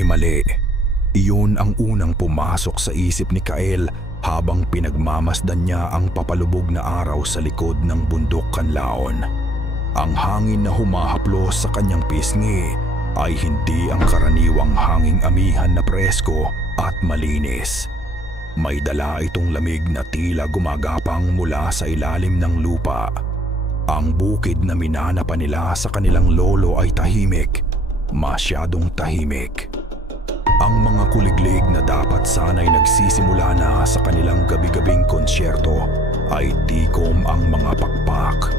may mali. Iyon ang unang pumasok sa isip ni Kael habang pinagmamasdan niya ang papalubog na araw sa likod ng bundok Kanlaon. Ang hangin na humahaplos sa kanyang pisngi ay hindi ang karaniwang hanging amihan na presko at malinis. May dala itong lamig na tila gumagapang mula sa ilalim ng lupa. Ang bukid na minana pa nila sa kanilang lolo ay tahimik, masyadong tahimik. Ang mga kuliglig na dapat sana'y nagsisimula na sa kanilang gabi-gabing konsyerto ay tikom ang mga pakpak.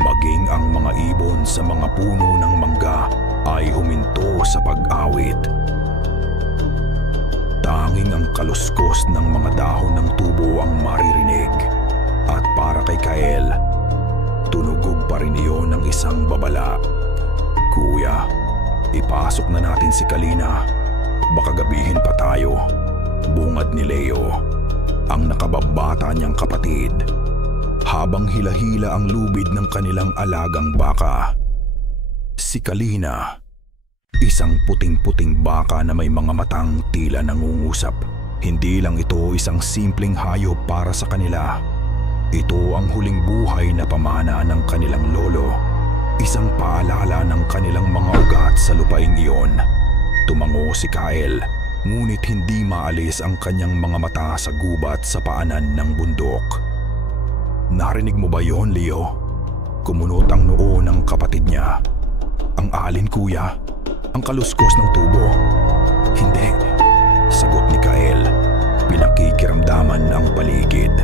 Maging ang mga ibon sa mga puno ng mangga ay huminto sa pag-awit. Tanging ang kaluskos ng mga dahon ng tubo ang maririnig. At para kay Kael, tunugog pa rin iyon ng isang babala. Kuya, ipasok na natin si Kalina. Baka gabihin pa tayo. Bungad ni Leo, ang nakababata niyang kapatid. Habang hila-hila ang lubid ng kanilang alagang baka. Si Kalina, isang puting-puting baka na may mga matang tila nangungusap. Hindi lang ito isang simpleng hayop para sa kanila. Ito ang huling buhay na pamana ng kanilang lolo. Isang paalala ng kanilang mga ugat sa lupaing iyon. Tumango si Kael, ngunit hindi maalis ang kanyang mga mata sa gubat sa paanan ng bundok. Narinig mo ba yon, Leo? Kumunot ang noo ng kapatid niya. Ang alin, kuya? Ang kaluskos ng tubo? Hindi, sagot ni Kael. Pinakikiramdaman ang paligid.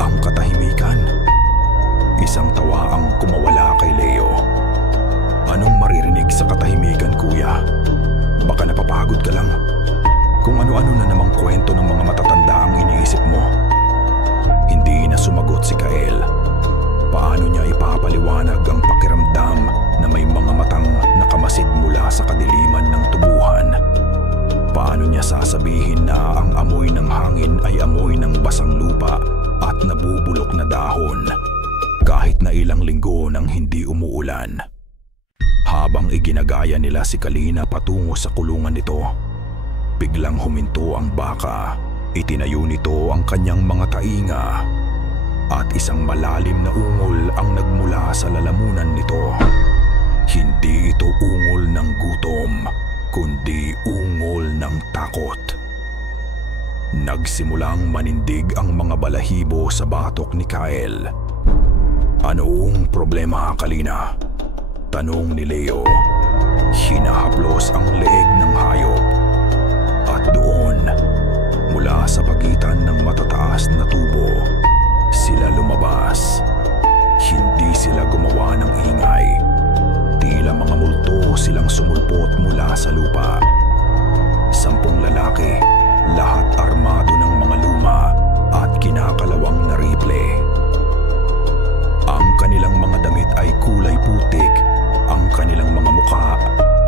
Ang katahimikan. Isang tawa ang kumawala kay Leo. Anong maririnig sa katahimikan, kuya? Baka napapagod ka lang. Kung ano-ano na namang kwento ng mga matatanda ang iniisip mo. Hindi na sumagot si Kael. Paano niya ipapaliwanag ang pakiramdam na may mga matang nakamasid mula sa kadiliman ng tubuhan? Paano niya sasabihin na ang amoy ng hangin ay amoy ng basang lupa at nabubulok na dahon kahit na ilang linggo nang hindi umuulan? Habang iginagaya nila si Kalina patungo sa kulungan nito, biglang huminto ang baka. Itinayo nito ang kanyang mga tainga at isang malalim na ungol ang nagmula sa lalamunan nito. Hindi ito ungol ng gutom, kundi ungol ng takot. Nagsimulang manindig ang mga balahibo sa batok ni Kael. Anong problema, Kalina? Tanong ni Leo. Hinahaplos ang leeg ng hayop. At doon, mula sa pagitan ng matataas na tubo, sila lumabas. Hindi sila gumawa ng ingay. Tila mga multo silang sumulpot mula sa lupa. 10 lalaki, lahat armado ng mga luma at kinakalawang na rifle. Ang kanilang mga damit ay kulay putik. Ang kanilang mga mukha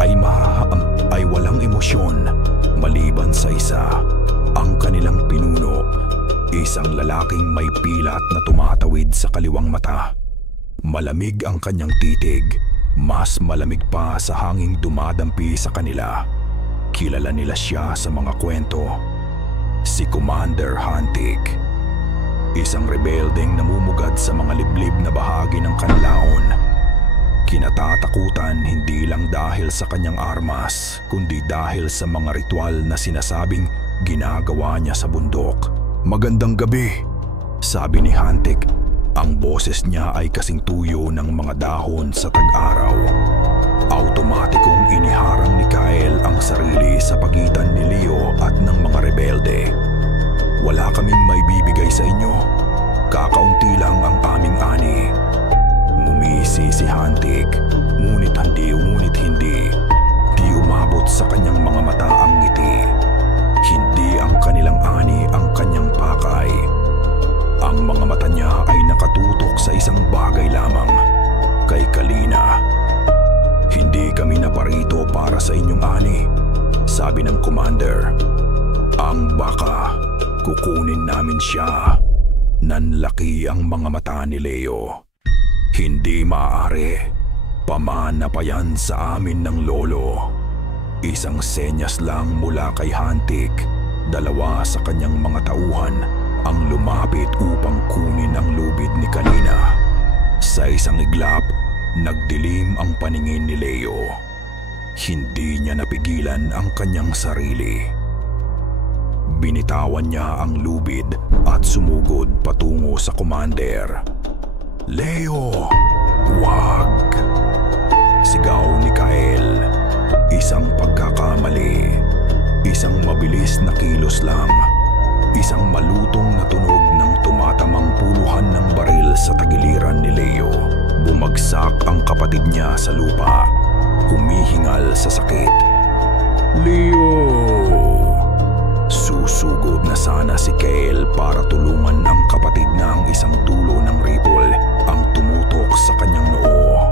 ay walang emosyon maliban sa isa. Ang kanilang pinuno, isang lalaking may pilat na tumatawid sa kaliwang mata. Malamig ang kanyang titig, mas malamig pa sa hanging dumadampi sa kanila. Kilala nila siya sa mga kwento. Si Commander Hantik, isang rebeldeng namumugad sa mga liblib na bahagi ng Kanlaon. Kinatatakutan hindi lang dahil sa kanyang armas, kundi dahil sa mga ritual na sinasabing ginagawa niya sa bundok. Magandang gabi, sabi ni Hantik. Ang boses niya ay kasing tuyo ng mga dahon sa tag-araw. Automatikong iniharang ni Kael ang sarili sa pagitan ni Leo at ng mga rebelde. Wala kaming may bibigay sa inyo. Kakaunti lang ang aming ani. Ngumisi si Hantik, ngunit hindi. Di umabot sa kanyang mga mata ang ngiti. Hindi ang kanilang ani ang kanyang pakay. Ang mga mata niya ay nakatutok sa isang bagay lamang, kay Kalina. Hindi kami naparito para sa inyong ani, sabi ng commander. Ang baka, kukunin namin siya. Nanlaki ang mga mata ni Leo. Hindi maaari. Pamana pa yan sa amin ng lolo. Isang senyas lang mula kay Hantik, dalawa sa kanyang mga tauhan ang lumapit upang kunin ang lubid ni Kalina. Sa isang iglap, nagdilim ang paningin ni Leo. Hindi niya napigilan ang kanyang sarili. Binitawan niya ang lubid at sumugod patungo sa commander. "Leo, wag!" Sigaw ni Kael. Isang pagkakamali, isang mabilis na kilos lang, isang malutong na tunog ng tumatamang puluhan ng baril sa tagiliran ni Leo. Bumagsak ang kapatid niya sa lupa, humihingal sa sakit. "Leo!" Susugod na sana si Kael para tulungan ang kapatid na ang isang dulo ng rifle ang tumutok sa kanyang noo.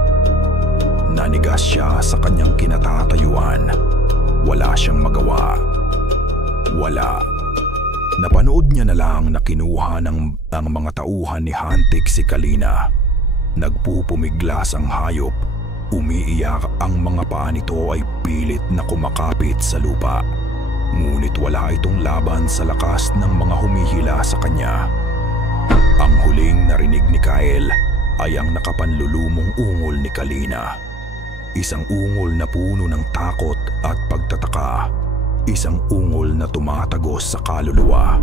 Nanigas siya sa kanyang kinatatayuan. Wala siyang magawa. Wala. Napanood niya na lang na kinuha ng mga tauhan ni Hantik si Kalina. Nagpupumiglas ang hayop. Umiiyak, ang mga paa nito ay pilit na kumakapit sa lupa. Ngunit wala itong laban sa lakas ng mga humihila sa kanya. Ang huling narinig ni Kael ay ang nakapanlulumong ungol ni Kalina. Isang ungol na puno ng takot at pagtataka. Isang ungol na tumatagos sa kaluluwa.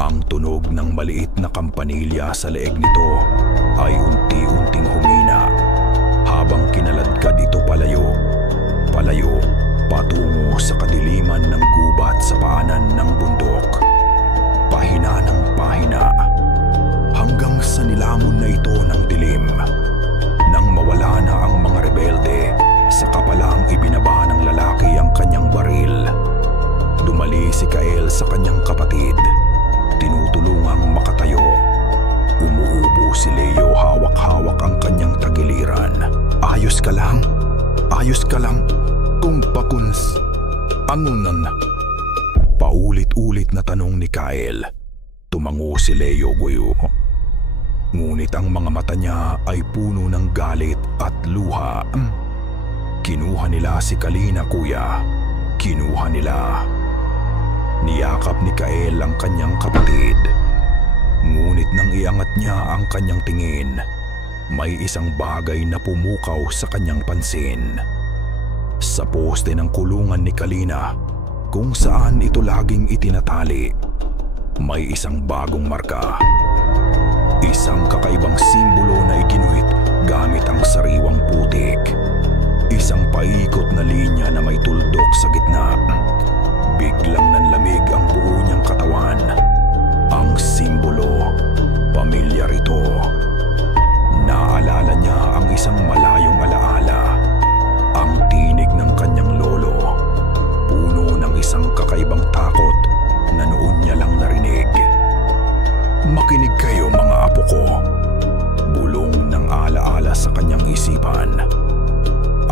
Ang tunog ng maliit na kampanilya sa leeg nito ay unti-unting humina habang kinaladkad ito palayo, patungo sa kadiliman ng gubat sa paanan ng bundok. Pahina ng pahina hanggang sa nilamon na ito ng dilim. Nang mawala na ang mga rebelde, saka palang ibinaba ng lalaki ang kanyang baril. Dumali si Kael sa kanyang kapatid, tinutulungang makatayo. Umuubo si Leo, hawak-hawak ang kanyang tagiliran. Ayos ka lang, kung pakuns, angunan." Paulit-ulit na tanong ni Kael. Tumango si Leo Guyo. Ngunit ang mga mata niya ay puno ng galit at luha. "Kinuha nila si Kalina, kuya. Kinuha nila." Niyakap ni Kael ang kanyang kapatid. Ngunit nang iangat niya ang kanyang tingin, may isang bagay na pumukaw sa kanyang pansin. Sa poste ng kulungan ni Kalina, kung saan ito laging itinatali, may isang bagong marka. Isang kakaibang simbolo na iginuhit gamit ang sariwang putik. Isang paikot na linya na may tuldok sa gitna. Biglang nanlamig ang buo niyang katawan. Ang simbolo, pamilyar ito. Naalala niya ang isang malayong alaala. Ang tinig ng kanyang lolo, puno ng isang kakaibang takot na noon niya lang narinig. "Makinig kayo, mga apo ko." Bulong ng alaala sa kanyang isipan.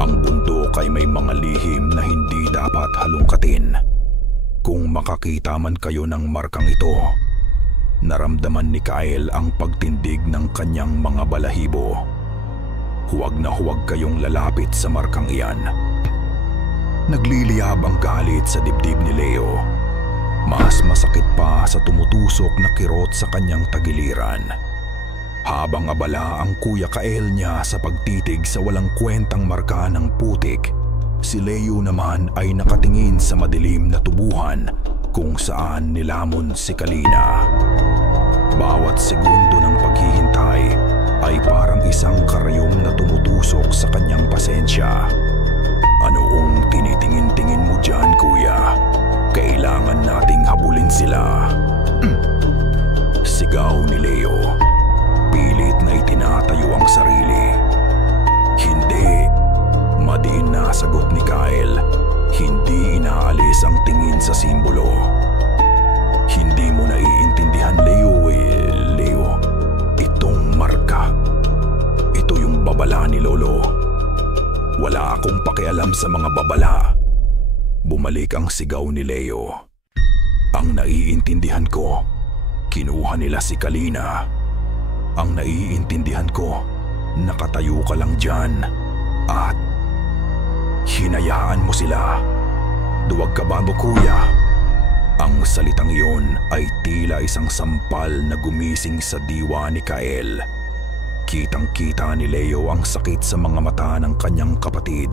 Ang bundok ay may mga lihim na hindi dapat halungkatin. Kung makakita man kayo ng markang ito, naramdaman ni Kael ang pagtindig ng kanyang mga balahibo. Huwag na huwag kayong lalapit sa markang iyan. Nagliliyab ang galit sa dibdib ni Leo. Mas masakit pa sa tumutusok na kirot sa kanyang tagiliran. Habang abala ang kuya Kael niya sa pagtitig sa walang kwentang marka ng putik, si Leo naman ay nakatingin sa madilim na tubuhan kung saan nilamon si Kalina. Bawat segundo ng paghihintay ay parang isang karayom na tumutusok sa kanyang pasensya. "Anoong tinitingin-tingin mo dyan, kuya? Kailangan nating habulin sila." Sigaw ni Leo. Pilit na itinatayo ang sarili. "Hindi." Madiin na sagot ni Kael. Hindi inaalis ang tingin sa simbolo. "Hindi mo naiintindihan, Leo. Leo, itong marka, ito yung babala ni Lolo. Wala akong pakialam sa mga babala." Bumalik ang sigaw ni Leo. "Ang naiintindihan ko, kinuha nila si Kalina. Ang naiintindihan ko, nakatayo ka lang dyan at Hinayaan mo sila. Duwag ka ba mo, kuya? Ang salitang iyon ay tila isang sampal na gumising sa diwa ni Kael. Kitang-kita ni Leo ang sakit sa mga mata ng kanyang kapatid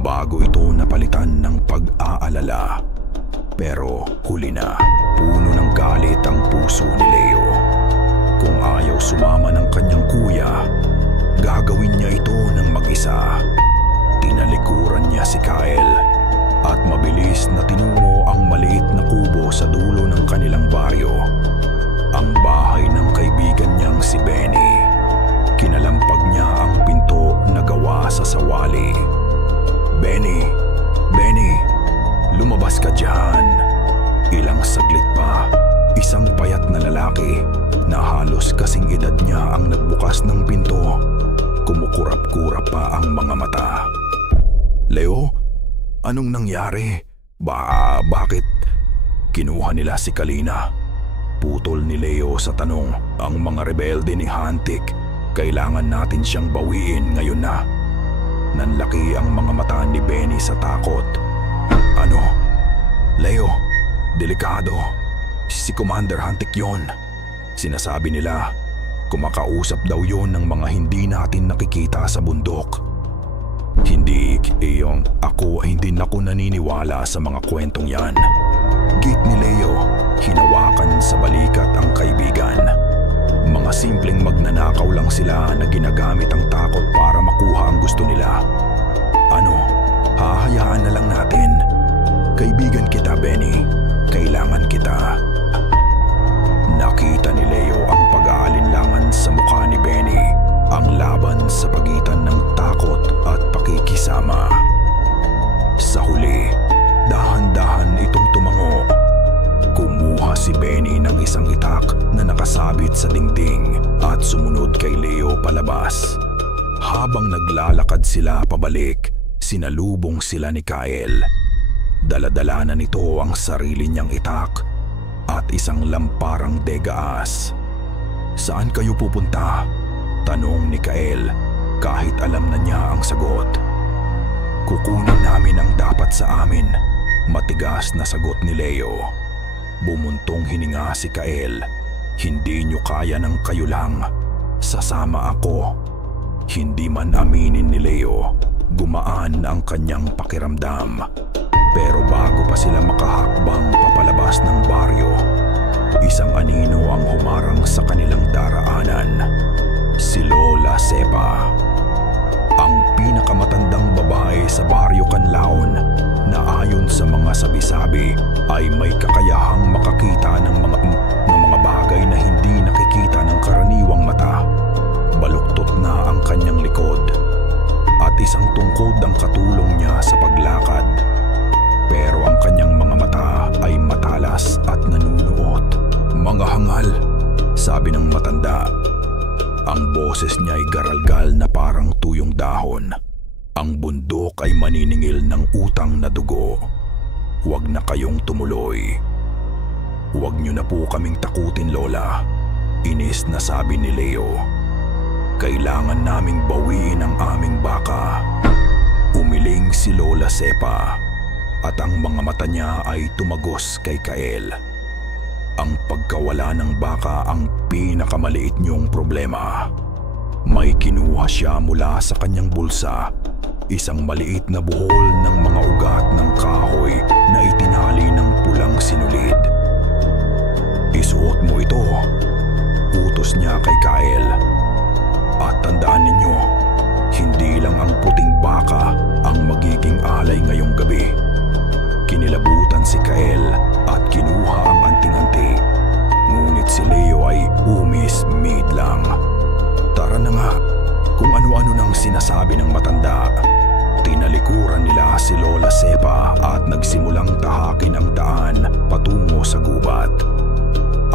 bago ito napalitan ng pag-aalala. Pero huli na, puno ng galit ang puso ni Leo. Kung ayaw sumama ng kanyang kuya, gagawin niya ito ng mag-isa. Tinalikuran niya si Kael at mabilis na tinungo ang maliit na kubo sa dulo ng kanilang baryo. Ang bahay ng kaibigan niyang si Benny. Kinalampag niya ang pinto na gawa sa sawali. Benny! Benny! Lumabas ka dyan! Ilang saglit pa, isang payat na lalaki na halos kasing edad niya ang nagbukas ng pinto. Kumukurap-kurap pa ang mga mata. Leo, anong nangyari? Bakit? Kinuha nila si Kalina. Putol ni Leo sa tanong. Ang mga rebelde ni Hantik, kailangan natin siyang bawiin ngayon na. Nanlaki ang mga mata ni Benny sa takot. Ano? Leo, delikado. Si Commander Hantik yon. Sinasabi nila, kumakausap daw yon ng mga hindi natin nakikita sa bundok. Hindi na ako naniniwala sa mga kwentong yan. Git ni Leo, hinawakan sa balikat ang kaibigan. Mga simpleng magnanakaw lang sila na ginagamit ang takot para makuha ang gusto nila. Ano, hahayaan na lang natin. Kaibigan kita, Benny. Kailangan kita. Nakita ni Leo ang pag-aalinlangan sa mukha ni Benny. Ang laban sa pagitan ng takot at pakikisama. Sa huli, dahan-dahan itong tumango. Kumuha si Benny ng isang itak na nakasabit sa dingding at sumunod kay Leo palabas. Habang naglalakad sila pabalik, sinalubong sila ni Kael. Dala-dala na nito ang sarili niyang itak at isang lamparang degaas. Saan kayo pupunta? Tanong ni Kael kahit alam na niya ang sagot. Kukunin namin ang dapat sa amin, matigas na sagot ni Leo. Bumuntong hininga si Kael. Hindi niyo kaya ng kayo lang. Sasama ako. Hindi man aminin ni Leo, gumaan ang kanyang pakiramdam. Pero bago pa sila makahakbang papalabas ng baryo, isang anino ang humarang sa kanilang daraanan. Si Lola Sepa, ang pinakamatandang babae sa baryo Canlaon na ayon sa mga sabi-sabi ay may kakayahang makakita ng mga bagay na hindi nakikita ng karaniwang mata. Baluktot na ang kanyang likod at isang tungkod ang katulong niya sa paglakad. Pero ang kanyang mga mata ay matalas at nanunuot. Mga hangal, sabi ng matanda. Ang boses niya ay garalgal na parang tuyong dahon. Ang bundok ay maniningil ng utang na dugo. Huwag na kayong tumuloy. Huwag niyo na po kaming takutin, Lola. Inis na sabi ni Leo. Kailangan naming bawiin ang aming baka. Umiling si Lola Sepa at ang mga mata niya ay tumagos kay Kael. Ang pagkawala ng baka ang pinakamaliit niyong problema. May kinuha siya mula sa kanyang bulsa, isang maliit na buhol ng mga ugat ng kahoy na itinali ng pulang sinulid. Isuot mo ito, utos niya kay Kael. At tandaan ninyo, hindi lang ang puting baka ang magiging alay ngayong gabi. Kinilabutan si Kael at kinuha ang anting-anti. Ngunit si Leo ay umis-mid lang. Tara na nga, kung ano-ano nang sinasabi ng matanda. Tinalikuran nila si Lola Sepa at nagsimulang tahakin ang daan patungo sa gubat.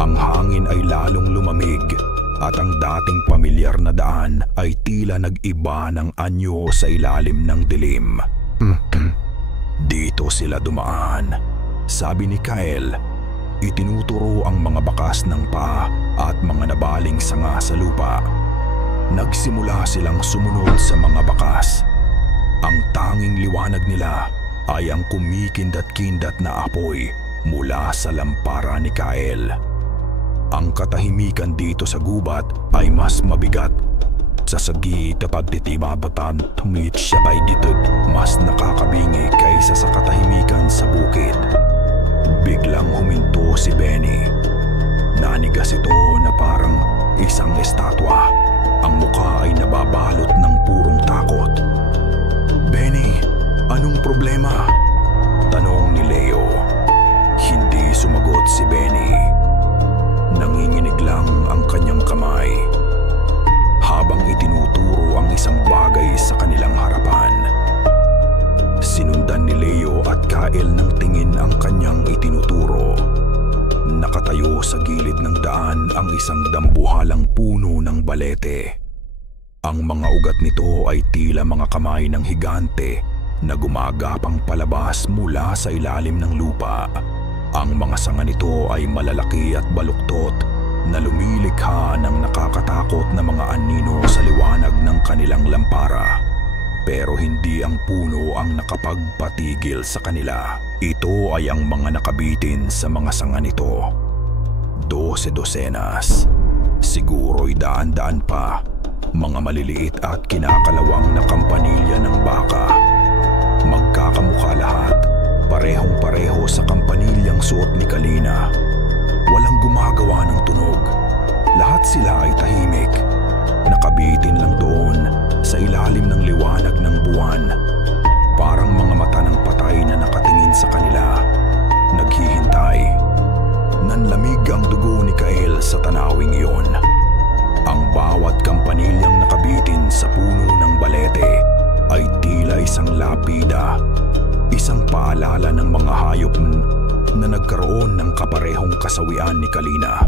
Ang hangin ay lalong lumamig at ang dating pamilyar na daan ay tila nag-iba ng anyo sa ilalim ng dilim. Dito sila dumaan, sabi ni Kael. Itinuturo ang mga bakas ng paa at mga nabaling sanga sa lupa. Nagsimula silang sumunod sa mga bakas. Ang tanging liwanag nila ay ang kumikindat-kindat na apoy mula sa lampara ni Kyle. Ang katahimikan dito sa gubat ay mas mabigat. Sa sagi kapag titibabatan, tumit siya bay gitod, mas nakakabingi kaysa sa katahimikan sa bukid. Biglang huminto si Benny. Nanigas ito na parang isang estatwa. Ang mukha ay nababalot ng purong takot. "Benny, anong problema?" tanong ni Leo. Hindi sumagot si Benny. Nanginginig lang ang kanyang kamay habang itinuturo ang isang bagay sa kanilang harapan. Sinundan ni Leo at Kyle ng tingin ang kanyang itinuturo. Nakatayo sa gilid ng daan ang isang dambuhalang puno ng balete. Ang mga ugat nito ay tila mga kamay ng higante na gumagapang palabas mula sa ilalim ng lupa. Ang mga sanga nito ay malalaki at baluktot na lumilikha ng nakakatakot na mga anino sa liwanag ng kanilang lampara. Pero hindi ang puno ang nakapagpatigil sa kanila. Ito ay ang mga nakabitin sa mga sanga nito. 12 dosenas. Siguro'y daan-daan pa. Mga maliliit at kinakalawang na kampanilya ng baka. Magkakamukha lahat. Parehong-pareho sa kampanilyang suot ni Kalina. Walang gumagawa ng tunog. Lahat sila ay tahimik. Nakabitin lang doon sa ilalim ng liwanag ng buwan. Parang mga mata ng patay na nakatingin sa kanila. Naghihintay. Nanlamig ang dugo ni Kyle sa tanawing iyon. Ang bawat kampanilyang nakabitin sa puno ng balete ay tila isang lapida. Isang paalala ng mga hayop na nagkaroon ng kaparehong kasawian ni Kalina.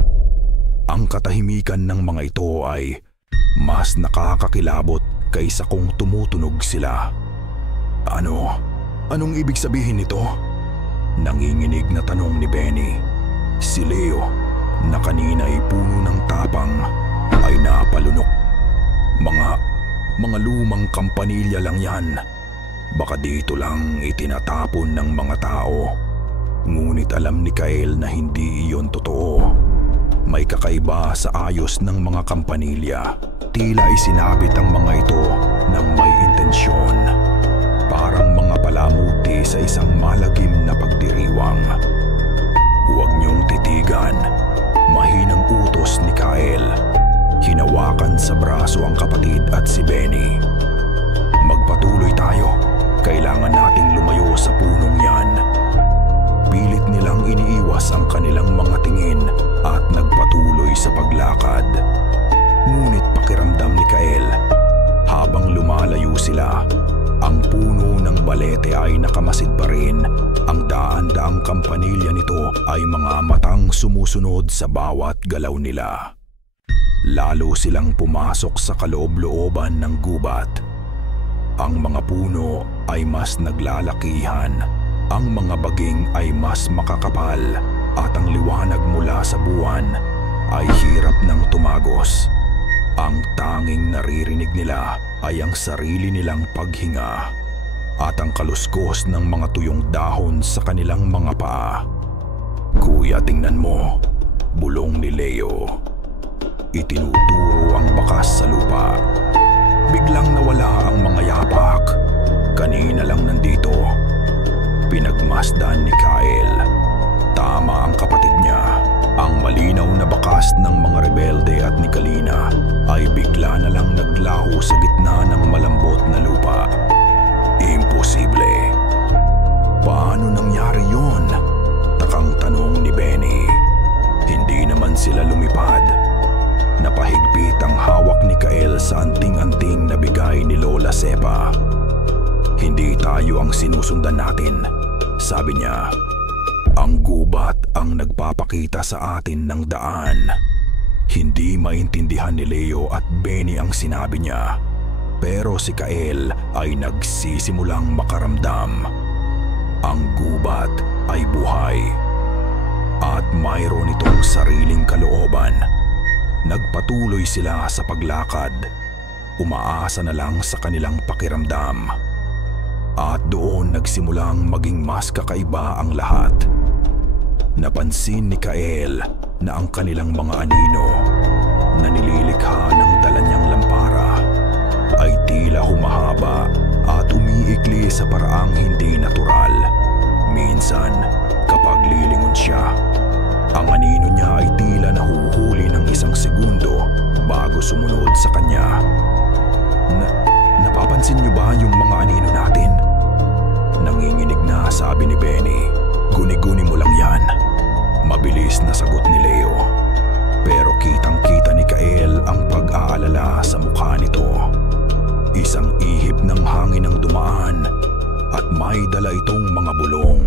Ang katahimikan ng mga ito ay mas nakakakilabot kaysa kung tumutunog sila. Anong ibig sabihin nito? Nanginginig na tanong ni Benny. Si Leo, na kanina ay puno ng tapang, ay napalunok. Mga lumang kampanilya lang yan. Baka dito lang itinatapon ng mga tao. Ngunit alam ni Kyle na hindi iyon totoo. May kakaiba sa ayos ng mga kampanilya. Tila isinabit ang mga ito ng may intensyon. Parang mga palamuti sa isang malagim na pagdiriwang. "Huwag niyong titigan." Mahinang utos ni Kyle. Hinawakan sa braso ang kapatid at si Benny. "Magpatuloy tayo. Kailangan nating lumayo sa punong yan." Pilit nilang iniiwas ang kanilang mga tingin at nagpatuloy sa paglakad. Ngunit pakiramdam ni Kyle, habang lumalayo sila, ang puno ng balete ay nakamasid pa rin. Ang daan-daang kampanilya nito ay mga matang sumusunod sa bawat galaw nila. Lalo silang pumasok sa kaloob-looban ng gubat. Ang mga puno ay mas naglalakihan, ang mga baging ay mas makakapal, at ang liwanag mula sa buwan ay hirap ng tumagos. Ang tanging naririnig nila ay ang sarili nilang paghinga at ang kaluskos ng mga tuyong dahon sa kanilang mga paa. "Kuya, tingnan mo," bulong ni Leo. Itinuturo ang bakas sa lupa. Biglang nawala ang mga yapak. Kanina lang nandito. Pinagmasdan ni Kyle. Tama ang kapatid niya. Ang malinaw na bakas ng mga rebelde at ni Kalina ay bigla na lang naglaho sa gitna ng malambot na lupa. Imposible. Paano nangyari yun? Takang tanong ni Benny. Hindi naman sila lumipad. Napahigpit ang hawak ni Kyle sa anting-anting na bigay ni Lola Sepa. "Hindi tayo ang sinusundan natin," sabi niya. "Ang gubat ang nagpapakita sa atin ng daan." Hindi maintindihan ni Leo at Benny ang sinabi niya. Pero si Kyle ay nagsisimulang makaramdam. Ang gubat ay buhay. At mayroon itong sariling kalooban. Nagpatuloy sila sa paglakad. Umaasa na lang sa kanilang pakiramdam. At doon nagsimulang maging mas kakaiba ang lahat. Napansin ni Kael na ang kanilang mga anino na nililikha ng dala niyang lampara ay tila humahaba at umiikli sa paraang hindi natural. Minsan, kapag lilingon siya, ang anino niya ay tila nahuhuli ng 1 segundo bago sumunod sa kanya. Napapansin niyo ba yung mga anino natin? Nanginginig na, sabi ni Benny. Guni-guni mo lang yan. Mabilis na sagot ni Leo. Pero kitang-kita ni Kael ang pag-aalala sa mukha nito. Isang ihip ng hangin ang dumaan at may dala itong mga bulong.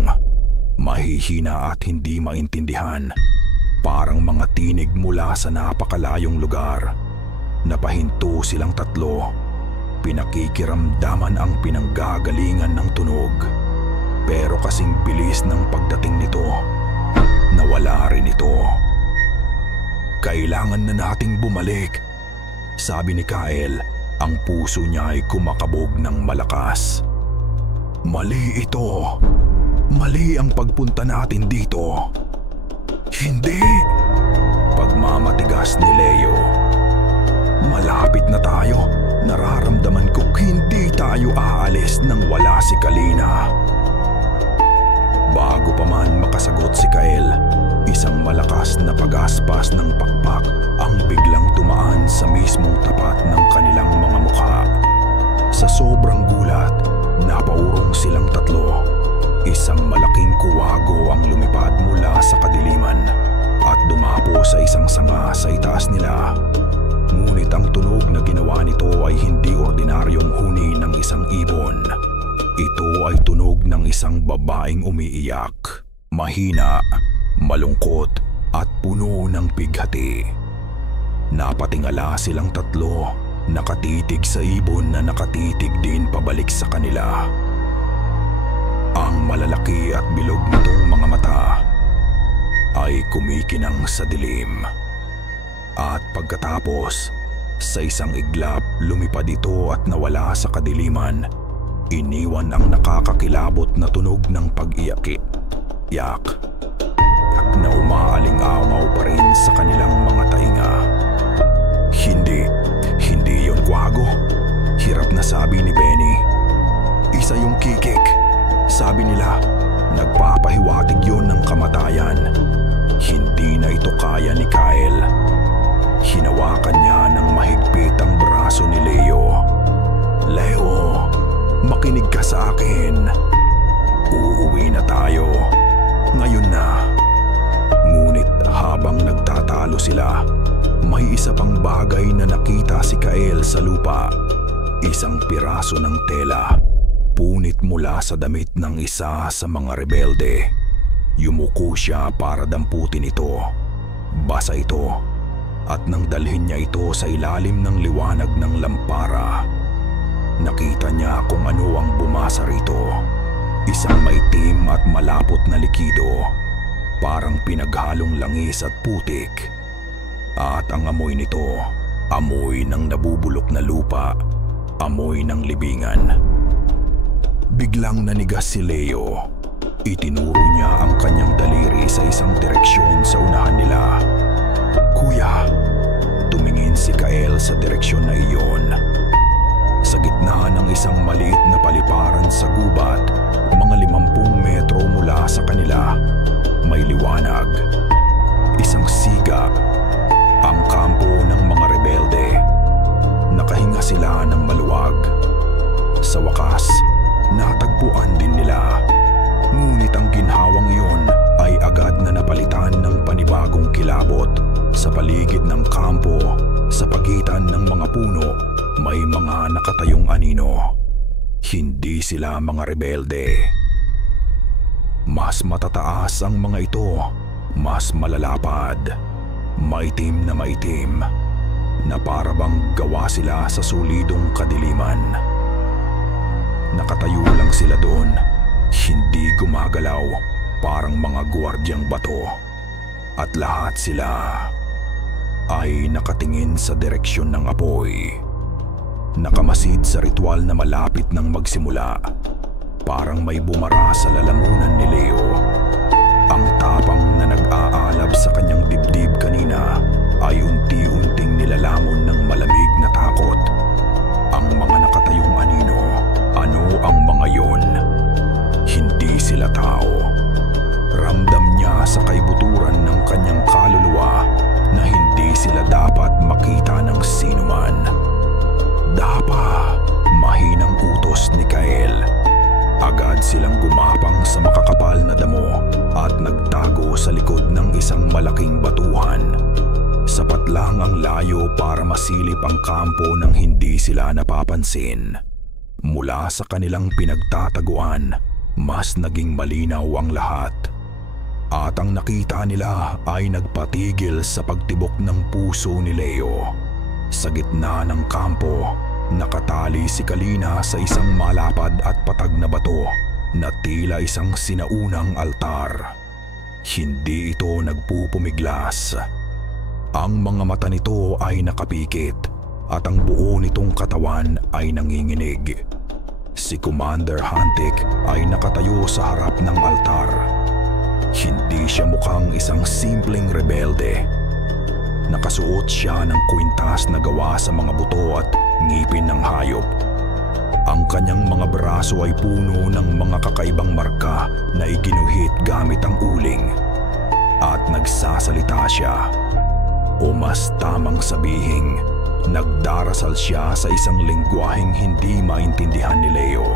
Mahihina at hindi maintindihan. Parang mga tinig mula sa napakalayong lugar. Napahinto silang tatlo. Pinakikiramdaman ang pinanggagalingan ng tunog. Pero kasing bilis ng pagdating nito, nawala rin ito. Kailangan na nating bumalik, sabi ni Kael. Ang puso niya ay kumakabog ng malakas. Mali ito. Mali ang pagpunta natin dito. Hindi! Pagmamatigas ni Leo. Malapit na tayo. Nararamdaman ko hindi tayo aalis nang wala si Kalina. Bago pa man makasagot si Kael, isang malakas na pag-aspas ng pakpak ang biglang tumaan sa mismong tapat ng kanilang mga mukha. Sa sobrang gulat, napaurong silang tatlo. Isang malaking kuwago ang lumipad mula sa kadiliman at dumapo sa isang sanga sa itaas nila. Ngunit ang tunog na ginawa nito ay hindi ordinaryong huni ng isang ibon. Ito ay tunog ng isang babaeng umiiyak, mahina, malungkot at puno ng pighati. Napatingala silang tatlo, nakatitig sa ibon na nakatitig din pabalik sa kanila. Ang malalaki at bilog nitong mga mata ay kumikinang sa dilim. At pagkatapos, sa isang iglap lumipad ito at nawala sa kadiliman. Iniwan ang nakakakilabot na tunog ng pag-iyak na umaaling-aungaw pa rin sa kanilang mga tainga. Hindi yon kwago, hirap na sabi ni Benny. Isa yung kikik, sabi nila. Nagpapahiwatig yon ng kamatayan. Hindi na ito kaya ni Kael. Hinawakan niya ng mahigpit ang braso ni Leo. Leo, makinig ka sa akin. Uuwi na tayo. Ngayon na. Ngunit habang nagtatalo sila, may isa pang bagay na nakita si Kael sa lupa. Isang piraso ng tela. Punit mula sa damit ng isa sa mga rebelde. Yumuko siya para damputin ito. Basa ito. At nang dalhin niya ito sa ilalim ng liwanag ng lampara, nakita niya kung ano ang bumasa rito. Isang maitim at malapot na likido, parang pinaghalong langis at putik. At ang amoy nito, amoy ng nabubulok na lupa, amoy ng libingan. Biglang nanigas si Leo. Itinuro niya ang kanyang daliri sa isang direksyon sa unahan nila. Kuya, tumingin si Kael sa direksyon na iyon. Sa gitna ng isang maliit na paliparan sa gubat, mga 50 metro mula sa kanila, may liwanag. Isang siga, ang kampo ng mga rebelde. Nakahinga sila ng maluwag. Sa wakas, natagpuan din nila. Ngunit ang ginhawang iyon ay agad na napalitan ng panibagong kilabot. Sa paligid ng kampo, sa pagitan ng mga puno, may mga nakatayong anino. Hindi sila mga rebelde. Mas matataas ang mga ito, mas malalapad, maitim na para bang gawa sila sa solidong kadiliman. Nakatayo lang sila doon, hindi gumagalaw, parang mga gwardyang bato. At lahat sila ay nakatingin sa direksyon ng apoy. Nakamasid sa ritual na malapit nang magsimula. parang may bumara sa lalamunan ni Leo. Ang tapang na nag-aalab sa kanyang dibdib kanina ay unti-unting nilalamon ng malamig na takot. Ang mga nakatayong anino, ano ang mga yon? Hindi sila tao. Ramdam niya sa kaibuturan ng kanyang kaluluwa na hindi sila dapat makita ng sinuman. Dapa, mahinang utos ni Kael. Agad silang gumapang sa makakapal na damo at nagtago sa likod ng isang malaking batuhan. Sapat lang ang layo para masilip ang kampo nang hindi sila napapansin. Mula sa kanilang pinagtataguan, mas naging malinaw ang lahat. At ang nakita nila ay nagpatigil sa pagtibok ng puso ni Leo. Sa gitna ng kampo, nakatali si Kalina sa isang malapad at patag na bato na tila isang sinaunang altar. Hindi ito nagpupumiglas. Ang mga mata nito ay nakapikit at ang buo nitong katawan ay nanginginig. Si Commander Hantik ay nakatayo sa harap ng altar. Hindi siya mukhang isang simpleng rebelde. Nakasuot siya ng kwintas na gawa sa mga buto at ngipin ng hayop. Ang kanyang mga braso ay puno ng mga kakaibang marka na iginuhit gamit ang uling. At nagsasalita siya. O mas tamang sabihing, nagdarasal siya sa isang lengguwaheng hindi maintindihan ni Leo.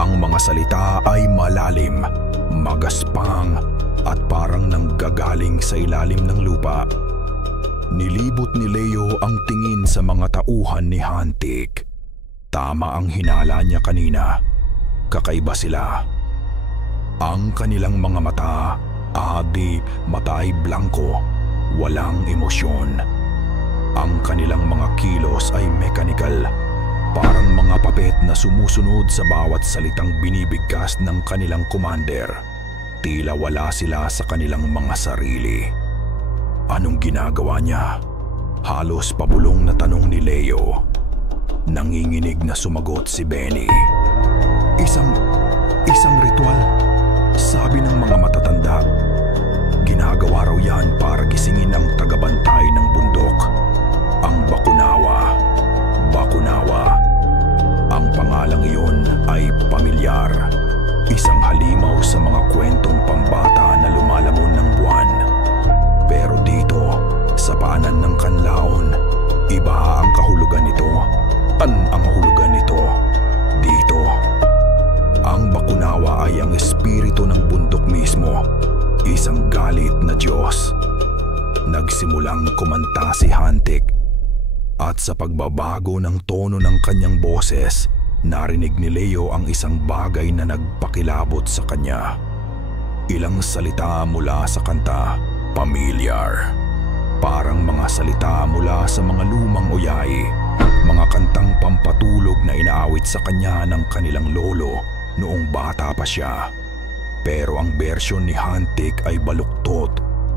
Ang mga salita ay malalim, magaspang, at parang nanggagaling sa ilalim ng lupa. Nilibot ni Leo ang tingin sa mga tauhan ni Hantik. Tama ang hinala niya kanina. Kakaiba sila. Ang kanilang mga mata, mata ay blanko, walang emosyon. Ang kanilang mga kilos ay mekanikal, parang mga papet na sumusunod sa bawat salitang binibigkas ng kanilang commander. Tila wala sila sa kanilang mga sarili. Anong ginagawa niya? Halos pabulong na tanong ni Leo. Nanginginig na sumagot si Benny. Isang ritual, sabi ng mga matatanda. Ginagawa raw yan para gisingin ang tagabantay ng bundok. Ang Bakunawa. Ang pangalang iyon ay pamilyar. Isang halimaw sa mga kwentong pambata na lumalamon ng buwan. Pero dito, sa paanan ng Kanlaon, iba ang kahulugan nito. Ang hulugan nito? Dito. Ang Bakunawa ay ang espiritu ng bundok mismo. Isang galit na Diyos. Nagsimulang kumanta si Hantik. At sa pagbabago ng tono ng kanyang boses, narinig ni Leo ang isang bagay na nagpakilabot sa kanya. Ilang salita mula sa kanta, pamilyar. Parang mga salita mula sa mga lumang uyay, mga kantang pampatulog na inaawit sa kanya ng kanilang lolo noong bata pa siya. Pero ang bersyon ni Hantik ay baluktot,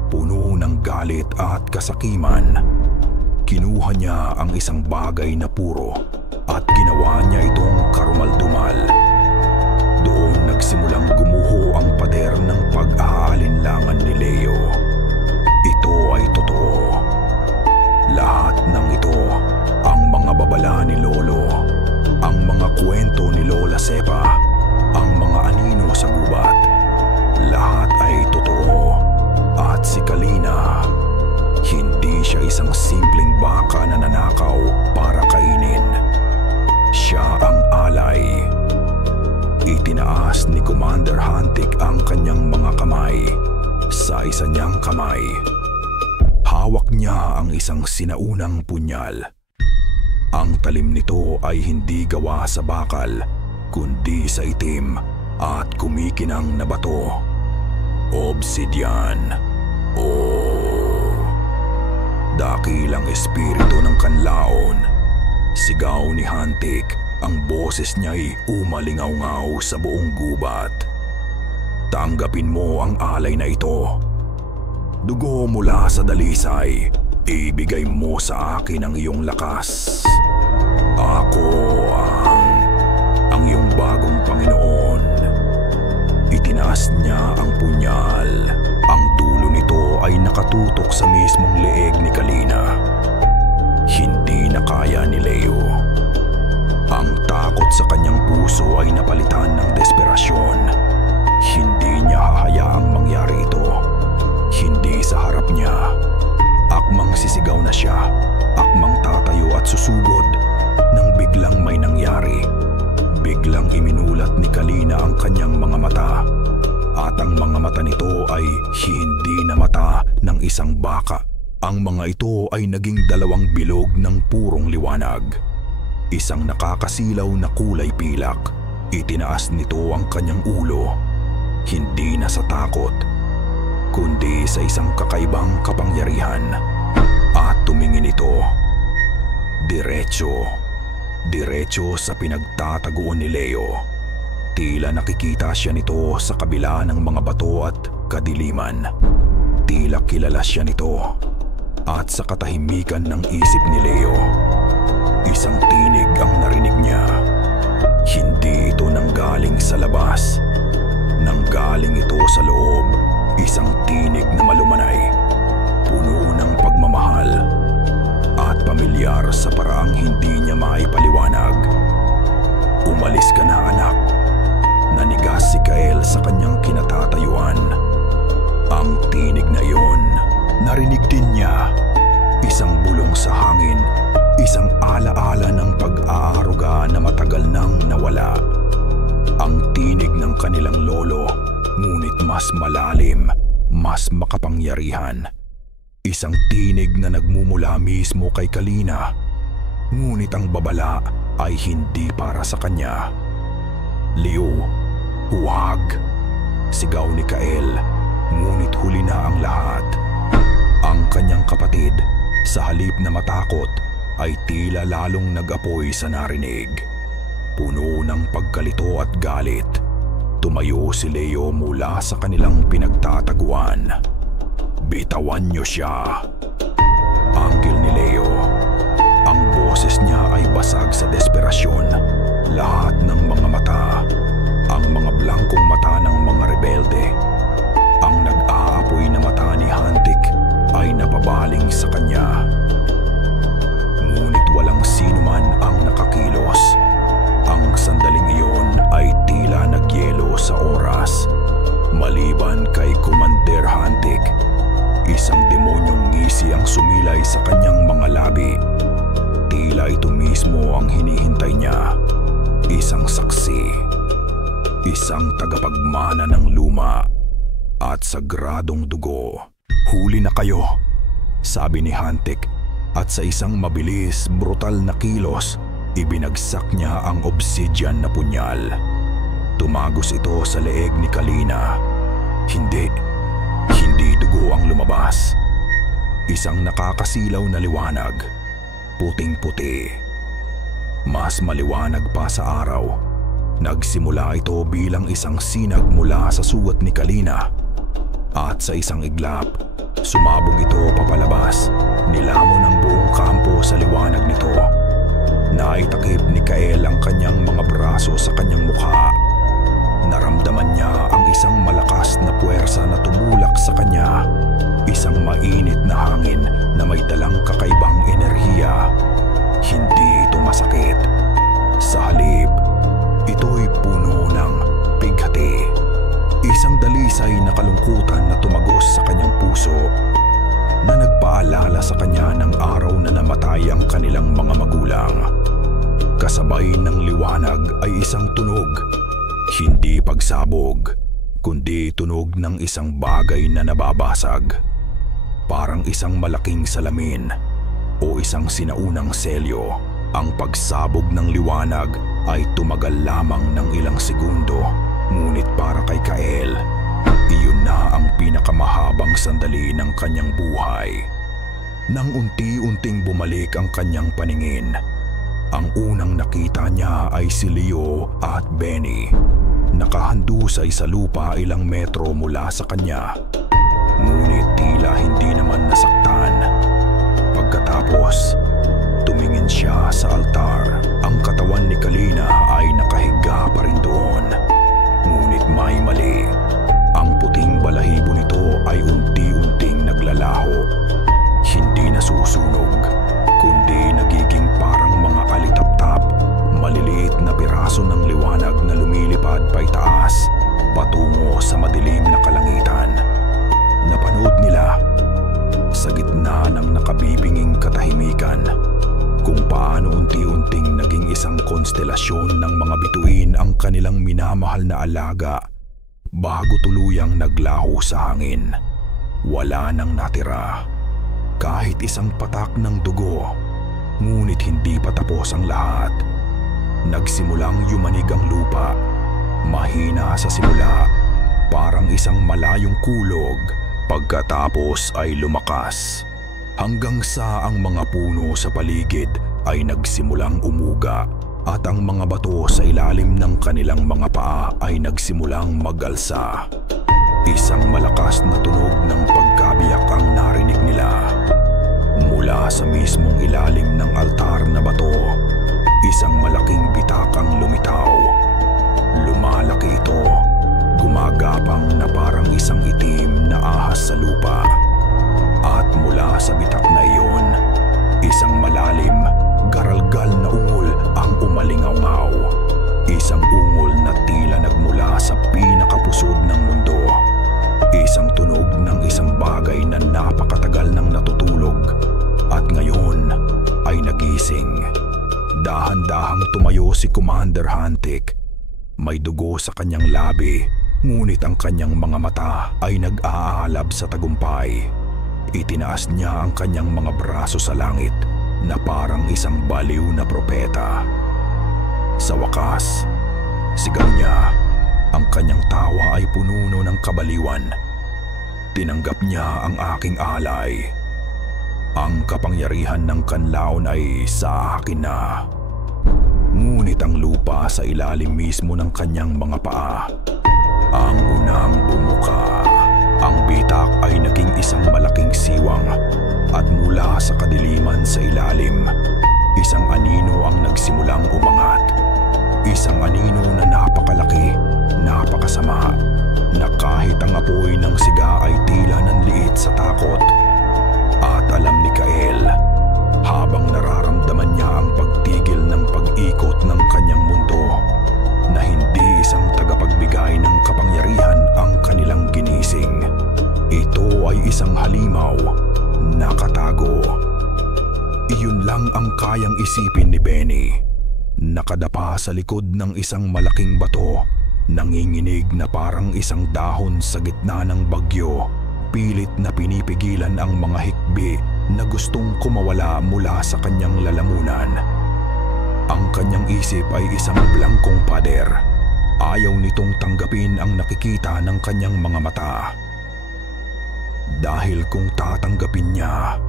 puno ng galit at kasakiman. Kinuha niya ang isang bagay na puro at ginawa niya itong karumaldumal. Doon nagsimulang gumuho ang pader ng pag-aalinlangan ni Leo. Ito ay totoo. Lahat ng ito, ang mga babala ni Lolo, ang mga kwento ni Lola Sepa, ang mga anino sa gubat, lahat ay totoo. At si Kalina, hindi siya isang simpleng baka na nanakaw para kainin. Siya ang alay. Itinaas ni Commander Hantik ang kanyang mga kamay. Sa isa niyang kamay, hawak niya ang isang sinaunang punyal. Ang talim nito ay hindi gawa sa bakal, kundi sa itim at kumikinang na bato. Obsidian. Dakilang espiritu ng Kanlaon. Sigaw ni Hantik, ang boses niya'y umalingaw-ngaw sa buong gubat. Tanggapin mo ang alay na ito. Dugo mula sa dalisay, ibigay mo sa akin ang iyong lakas. Ako ang iyong bagong Panginoon. Itinaas niya ang punyal. Ang dulo nito ay nakatutok sa mismong leeg ni Kalina. Hindi na kaya ni Leo. Ang takot sa kanyang puso ay napalitan ng desperasyon. Hindi niya hahayaang mangyari ito. Hindi sa harap niya. Akmang sisigaw na siya. Akmang tatayo at susugod nang biglang may nangyari. Biglang iminulat ni Kalina ang kanyang mga mata. At ang mga mata nito ay hindi na mata ng isang baka. Ang mga ito ay naging dalawang bilog ng purong liwanag. Isang nakakasilaw na kulay pilak. Itinaas nito ang kanyang ulo. Hindi na sa takot, kundi sa isang kakaibang kapangyarihan. At tumingin ito. Diretso sa pinagtataguan ni Leo. Tila nakikita siya nito sa kabila ng mga bato at kadiliman. Tila kilala siya nito. At sa katahimikan ng isip ni Leo, isang tinig ang narinig niya. Hindi ito nanggaling sa labas. Nanggaling ito sa loob. Isang tinig na malumanay, puno ng pagmamahal at pamilyar sa paraang hindi niya maipaliwanag. "Umalis ka na, anak," nanigas si Kael sa kanyang kinatatayuan. Ang tinig na iyon, narinig din niya. Isang bulong sa hangin, isang alaala ng pag-aaruga na matagal nang nawala. Ang tinig ng kanilang lolo, ngunit mas malalim, mas makapangyarihan. Isang tinig na nagmumula mismo kay Kalina, ngunit ang babala ay hindi para sa kanya. "Leo, huwag!" sigaw ni Kael, ngunit huli na ang lahat. Ang kanyang kapatid, sa halip na matakot, ay tila lalong nag-apoy sa narinig. Puno ng pagkalito at galit, tumayo si Leo mula sa kanilang pinagtataguan. "Bitawan niyo siya!" Anggil ni Leo. Ang boses niya ay basag sa desperasyon. Lahat ng mga mata, ang mga blankong mata ng mga rebelde, ang nag-aapoy na mata ni Hantik ay napabaling sa kanya. Ngunit walang sino man ang nakakilos. Ang sandaling iyon ay tila nagyelo sa oras. Maliban kay Commander Hantik, isang demonyong ngisi ang sumilay sa kanyang mga labi. Tila ito mismo ang hinihintay niya. Isang saksi. Isang tagapagmana ng luma at sagradong dugo. "Huli na kayo," sabi ni Hantik, at sa isang mabilis, brutal na kilos, ibinagsak niya ang obsidian na punyal. Tumagos ito sa leeg ni Kalina. Hindi dugo ang lumabas. Isang nakakasilaw na liwanag, puting-puti. Mas maliwanag pa sa araw. Nagsimula ito bilang isang sinag mula sa sugat ni Kalina. At sa isang iglap, sumabog ito papalabas. Nilamon ang buong kampo sa liwanag nito. Naitakip ni Kael ang kanyang mga braso sa kanyang mukha. Naramdaman niya ang isang malakas na puwersa na tumulak sa kanya. Isang mainit na hangin na may dalang kakaibang enerhiya. Hindi ito masakit. Sa halip, ito'y puno ng bighati. Isang dalisay na kalungkutan na tumagos sa kanyang puso, na nagpaalala sa kanya ng araw na namatay ang kanilang mga magulang. Kasabay ng liwanag ay isang tunog. Hindi pagsabog, kundi tunog ng isang bagay na nababasag. Parang isang malaking salamin o isang sinaunang selyo. Ang pagsabog ng liwanag ay tumagal lamang ng ilang segundo. Ngunit para kay Kael, iyon na ang pinakamahabang sandali ng kanyang buhay. Nang unti-unting bumalik ang kanyang paningin, ang unang nakita niya ay si Leo at Benny. Nakahandusay sa lupa ilang metro mula sa kanya. Ngunit tila hindi naman nasaktan. Pagkatapos, tumingin siya sa altar. Ang katawan ni Kalina ay nakahiga pa rin doon. Ngunit may mali. isang konstelasyon ng mga bituin ang kanilang minamahal na alaga bago tuluyang naglaho sa hangin. Wala nang natira. Kahit isang patak ng dugo, ngunit hindi pa tapos ang lahat. Nagsimulang yumanig ang lupa, mahina sa simula, parang isang malayong kulog, pagkatapos ay lumakas. Hanggang sa ang mga puno sa paligid ay nagsimulang umuga at ang mga bato sa ilalim ng kanilang mga paa ay nagsimulang mag-alsa. Isang malakas na tunog ng pagkabiyak ang narinig nila. Mula sa mismong ilalim ng altar na bato, isang malaking bitakang lumitaw. Lumalaki ito, gumagapang na parang isang itim na ahas sa lupa. At mula sa bitak na iyon, isang malalim, garalgal na ungol ang umalingaw-ngaw. Isang ungol na tila nagmula sa pinakapusod ng mundo. Isang tunog ng isang bagay na napakatagal nang natutulog at ngayon ay nagising. Dahan-dahang tumayo si Commander Hantik. May dugo sa kanyang labi, ngunit ang kanyang mga mata ay nag-aalab sa tagumpay. Itinaas niya ang kanyang mga braso sa langit na parang isang baliw na propeta. Sa wakas, sigaw niya. Ang kanyang tawa ay pununo ng kabaliwan. Tinanggap niya ang aking alay. Ang kapangyarihan ng kanlaon ay sa akin na. Ngunit ang lupa sa ilalim mismo ng kanyang mga paa ang unang bumuka. Ang bitak ay naging isang malaking siwang at mula sa kadiliman sa ilalim, isang anino ang nagsimulang umangat. Isang anino na napakalaki, napakasama, na kahit ang apoy ng siga ay tila nanliit sa takot. At alam ni Kael, habang nararamdaman niya ang pagtigil ng pag-ikot ng kanyang mundo, na hindi isang tagapagbigay ng kapangyarihan ang kanilang ginising. Ito ay isang halimaw, nakatago. Iyon lang ang kayang isipin ni Benny. Nakadapa sa likod ng isang malaking bato, nanginginig na parang isang dahon sa gitna ng bagyo. Pilit na pinipigilan ang mga hikbi na gustong kumawala mula sa kanyang lalamunan. Ang kanyang isip ay isang blangkong pader. Ayaw nitong tanggapin ang nakikita ng kanyang mga mata. Dahil kung tatanggapin niya,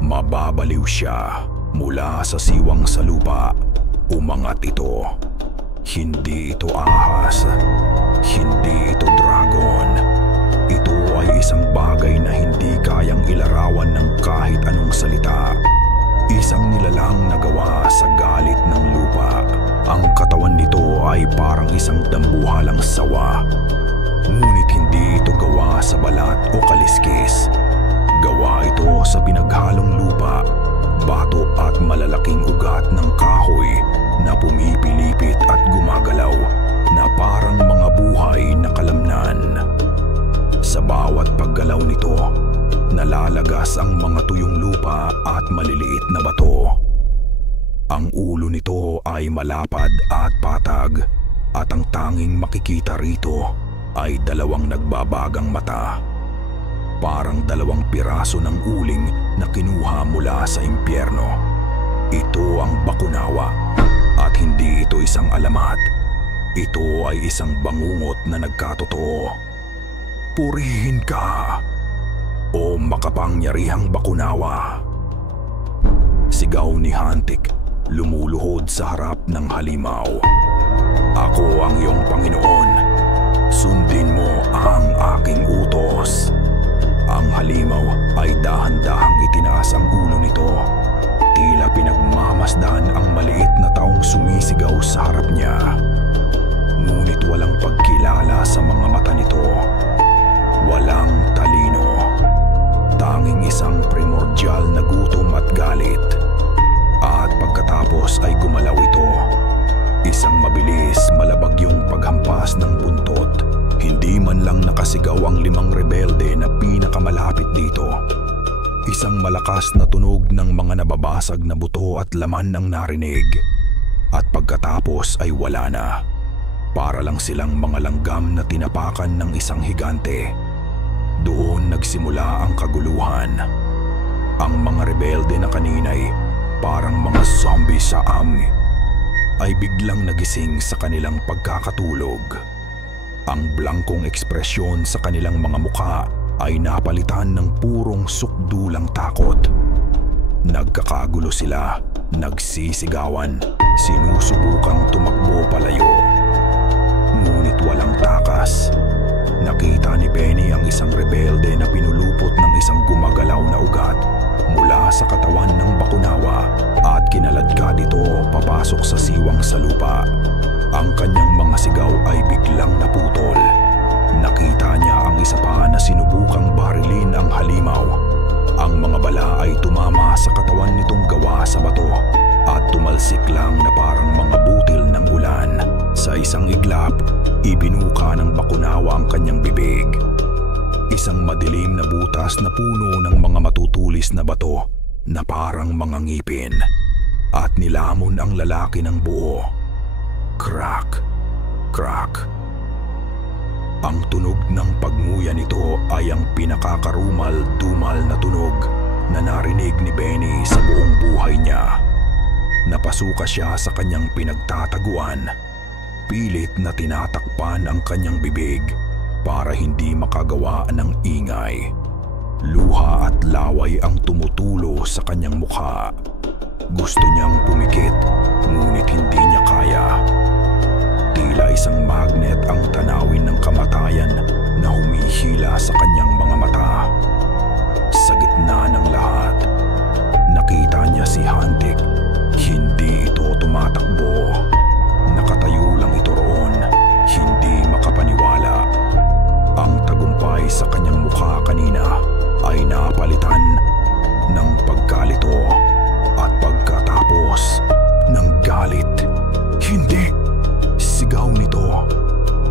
mababaliw siya. Mula sa siwang sa lupa, umangat ito. Hindi ito ahas. Hindi ito dragon. Ito ay isang bagay na hindi kayang ilarawan ng kahit anong salita. Isang nilalang na gawa sa galit ng lupa. Ang katawan nito ay parang isang dambuhalang sawa. Ngunit hindi ito gawa sa balat o kaliskis. Gawa ito sa pinaghalong lupa, bato at malalaking ugat ng kahoy na pumipilipit at gumagalaw na parang mga buhay na kalamnan. Sa bawat paggalaw nito, nalalagas ang mga tuyong lupa at maliliit na bato. Ang ulo nito ay malapad at patag at ang tanging makikita rito ay dalawang nagbabagang mata. Parang dalawang piraso ng uling na kinuha mula sa impyerno. Ito ang Bakunawa at hindi ito isang alamat. Ito ay isang bangungot na nagkatotoo. Purihin ka, o makapangyarihang Bakunawa. Sigaw ni Hantik, lumuluhod sa harap ng halimaw. Ako ang iyong Panginoon. Sundin mo ang aking utos. Ang halimaw ay dahan-dahang itinaas ang ulo nito. Tila pinagmamasdan ang maliit na taong sumisigaw sa harap niya. Ngunit walang pagkilala sa mga mata nito. Walang talino. Tanging isang primordial na gutom at galit. At pagkatapos ay gumalaw ito. Isang mabilis, malabagyong paghampas ng buntot. Hindi man lang nakasigaw ang 5 rebelde na pinakamalapit dito. Isang malakas na tunog ng mga nababasag na buto at laman ang narinig. at pagkatapos ay wala na. Para lang silang mga langgam na tinapakan ng isang higante. Doon nagsimula ang kaguluhan. Ang mga rebelde na kanina'y parang mga zombie sa ay biglang nagising sa kanilang pagkakatulog. Ang blangkong ekspresyon sa kanilang mga mukha ay napalitan ng purong sukdulang takot. Nagkakagulo sila, nagsisigawan, sinusubukang tumakbo palayo. Ngunit walang takas. Nakita ni Benny ang isang rebelde na pinulupot ng isang gumagalaw na ugat mula sa katawan ng bakunawa at kinaladkad ito papasok sa siwang sa lupa. Ang kanyang mga sigaw ay biglang naputol. Nakita niya ang isa pa na sinubukang barilin ang halimaw. Ang mga bala ay tumama sa katawan nitong gawa sa bato at tumalsik lang na parang mga butil ng ulan. Sa isang iglap, ibinuka ng bakunawa ang kanyang bibig. Isang madilim na butas na puno ng mga matutulis na bato na parang mga ngipin at nilamon ang lalaki ng buo. Crack, crack. Ang tunog ng pagmuya nito ay ang pinakakarumal-dumal na tunog na narinig ni Benny sa buong buhay niya. Napasuka siya sa kanyang pinagtataguan. Pilit na tinatakpan ang kanyang bibig para hindi makagawa ng ingay. Luha at laway ang tumutulo sa kanyang mukha. Gusto niyang pumikit, ngunit hindi niya kaya. Tila isang magnet ang tanawin ng kamatayan na humihila sa kanyang mga mata. Sa gitna ng lahat, nakita niya si Hantik. Hindi ito tumatakbo. Nakatayo lang ito roon, hindi makapaniwala. Ang tagumpay sa kanyang mukha kanina ay napalitan ng pagkalito at pagkatapos ng galit. Hindi! Sigaw nito.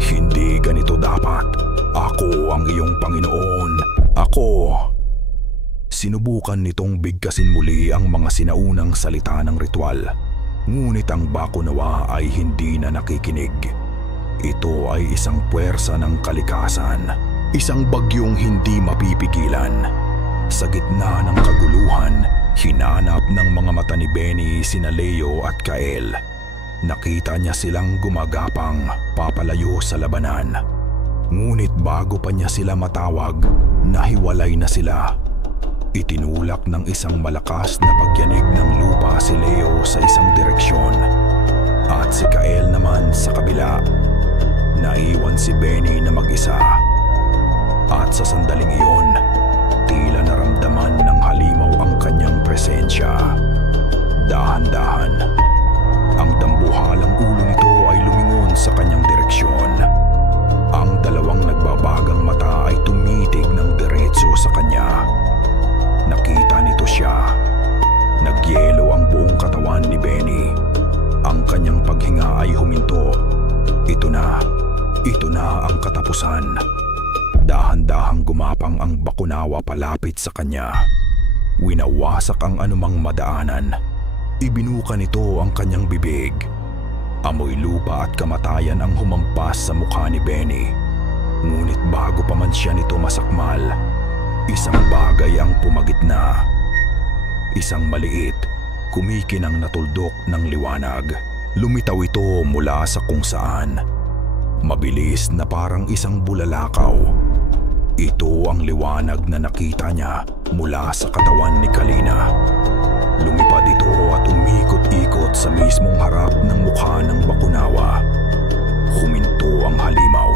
Hindi ganito dapat. Ako ang iyong Panginoon. Ako! Sinubukan nitong bigkasin muli ang mga sinaunang salita ng ritual. Ngunit ang bakunawa ay hindi na nakikinig. Ito ay isang puwersa ng kalikasan. Isang bagyong hindi mapipigilan. Sa gitna ng kaguluhan, hinanap ng mga mata ni Benny sina Leo at Kael. Nakita niya silang gumagapang papalayo sa labanan. Ngunit bago pa niya sila matawag, nahiwalay na sila. Itinulak ng isang malakas na pagyanig ng lupa si Leo sa isang direksyon at si Kael naman sa kabila. Naiwan si Benny na mag-isa. At sa sandaling iyon, tila naramdaman ng halimaw ang kanyang presensya. Dahan-dahan, ang dambuhalang ulo nito ay lumingon sa kanyang direksyon. Ang dalawang nagbabagang mata ay tumitig ng diretso sa kanya. Nakita nito siya. Nagyelo ang buong katawan ni Benny. Ang kanyang paghinga ay huminto. Ito na ang katapusan. Dahan-dahang gumapang ang bakunawa palapit sa kanya. Winawasak ang anumang madaanan. Ibinuka nito ang kanyang bibig. Amoy lupa at kamatayan ang humampas sa mukha ni Benny. Ngunit bago pa man siya nito masakmal, isang bagay ang pumagitna. Isang maliit, kumikinang na tuldok ng liwanag. Lumitaw ito mula sa kung saan. Mabilis na parang isang bulalakaw. Ito ang liwanag na nakita niya mula sa katawan ni Kalina. Lumipad ito at umikot-ikot sa mismong harap ng mukha ng bakunawa. Huminto ang halimaw,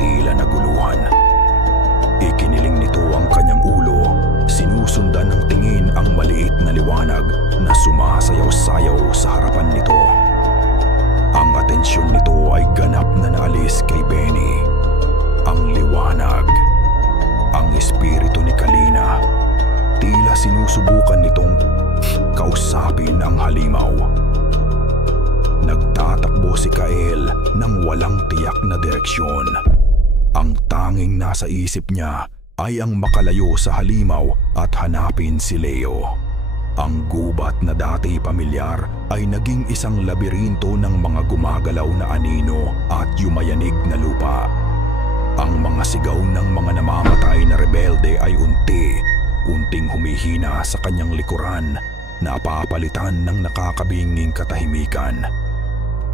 tila naguluhan. Ikiniling nito ang kanyang ulo, sinusundan ng tingin ang maliit na liwanag na sumasayaw-sayaw sa harapan nito. Ang atensyon nito ay ganap na naalis kay Benny. Ang liwanag, ang espiritu ni Kalina, tila sinusubukan nitong kausapin ang halimaw. Nagtatakbo si Kael ng walang tiyak na direksyon. Ang tanging nasa isip niya ay ang makalayo sa halimaw at hanapin si Leo. Ang gubat na dati pamilyar ay naging isang labirinto ng mga gumagalaw na anino at yumayanig na lupa. Ang mga sigaw ng mga namamatay na rebelde ay unting humihina sa kanyang likuran, napapalitan ng nakakabinging katahimikan.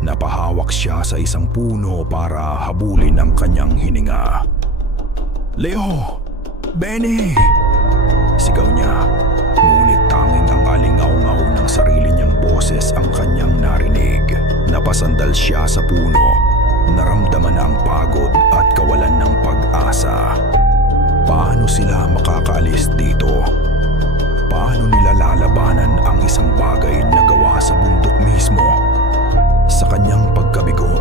Napahawak siya sa isang puno para habulin ang kanyang hininga. "Leo! Benny!" sigaw niya. Ngunit tanging ang alingaw-ngaw ng sarili niyang boses ang kanyang narinig. Napasandal siya sa puno. Naramdaman na ang pagod at kawalan ng pag-asa. Paano sila makakaalis dito? Paano nila lalabanan ang isang bagay na gawa sa bundok mismo? Sa kanyang pagkabigo,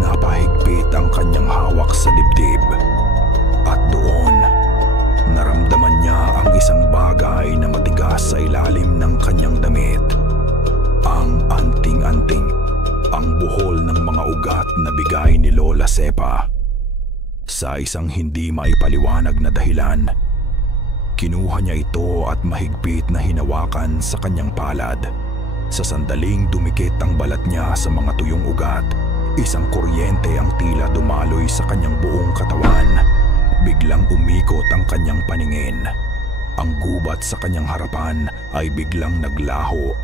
napahigpit ang kanyang hawak sa dibdib. At doon, naramdaman niya ang isang bagay na matigas sa ilalim ng kanyang damit. Ang anting-anting, ang buhol ng mga ugat na bigay ni Lola Sepa. Sa isang hindi maipaliwanag na dahilan, kinuha niya ito at mahigpit na hinawakan sa kanyang palad. Sa sandaling dumikit ang balat niya sa mga tuyong ugat, isang kuryente ang tila dumaloy sa kanyang buong katawan. Biglang umikot ang kanyang paningin. Ang gubat sa kanyang harapan ay biglang naglaho,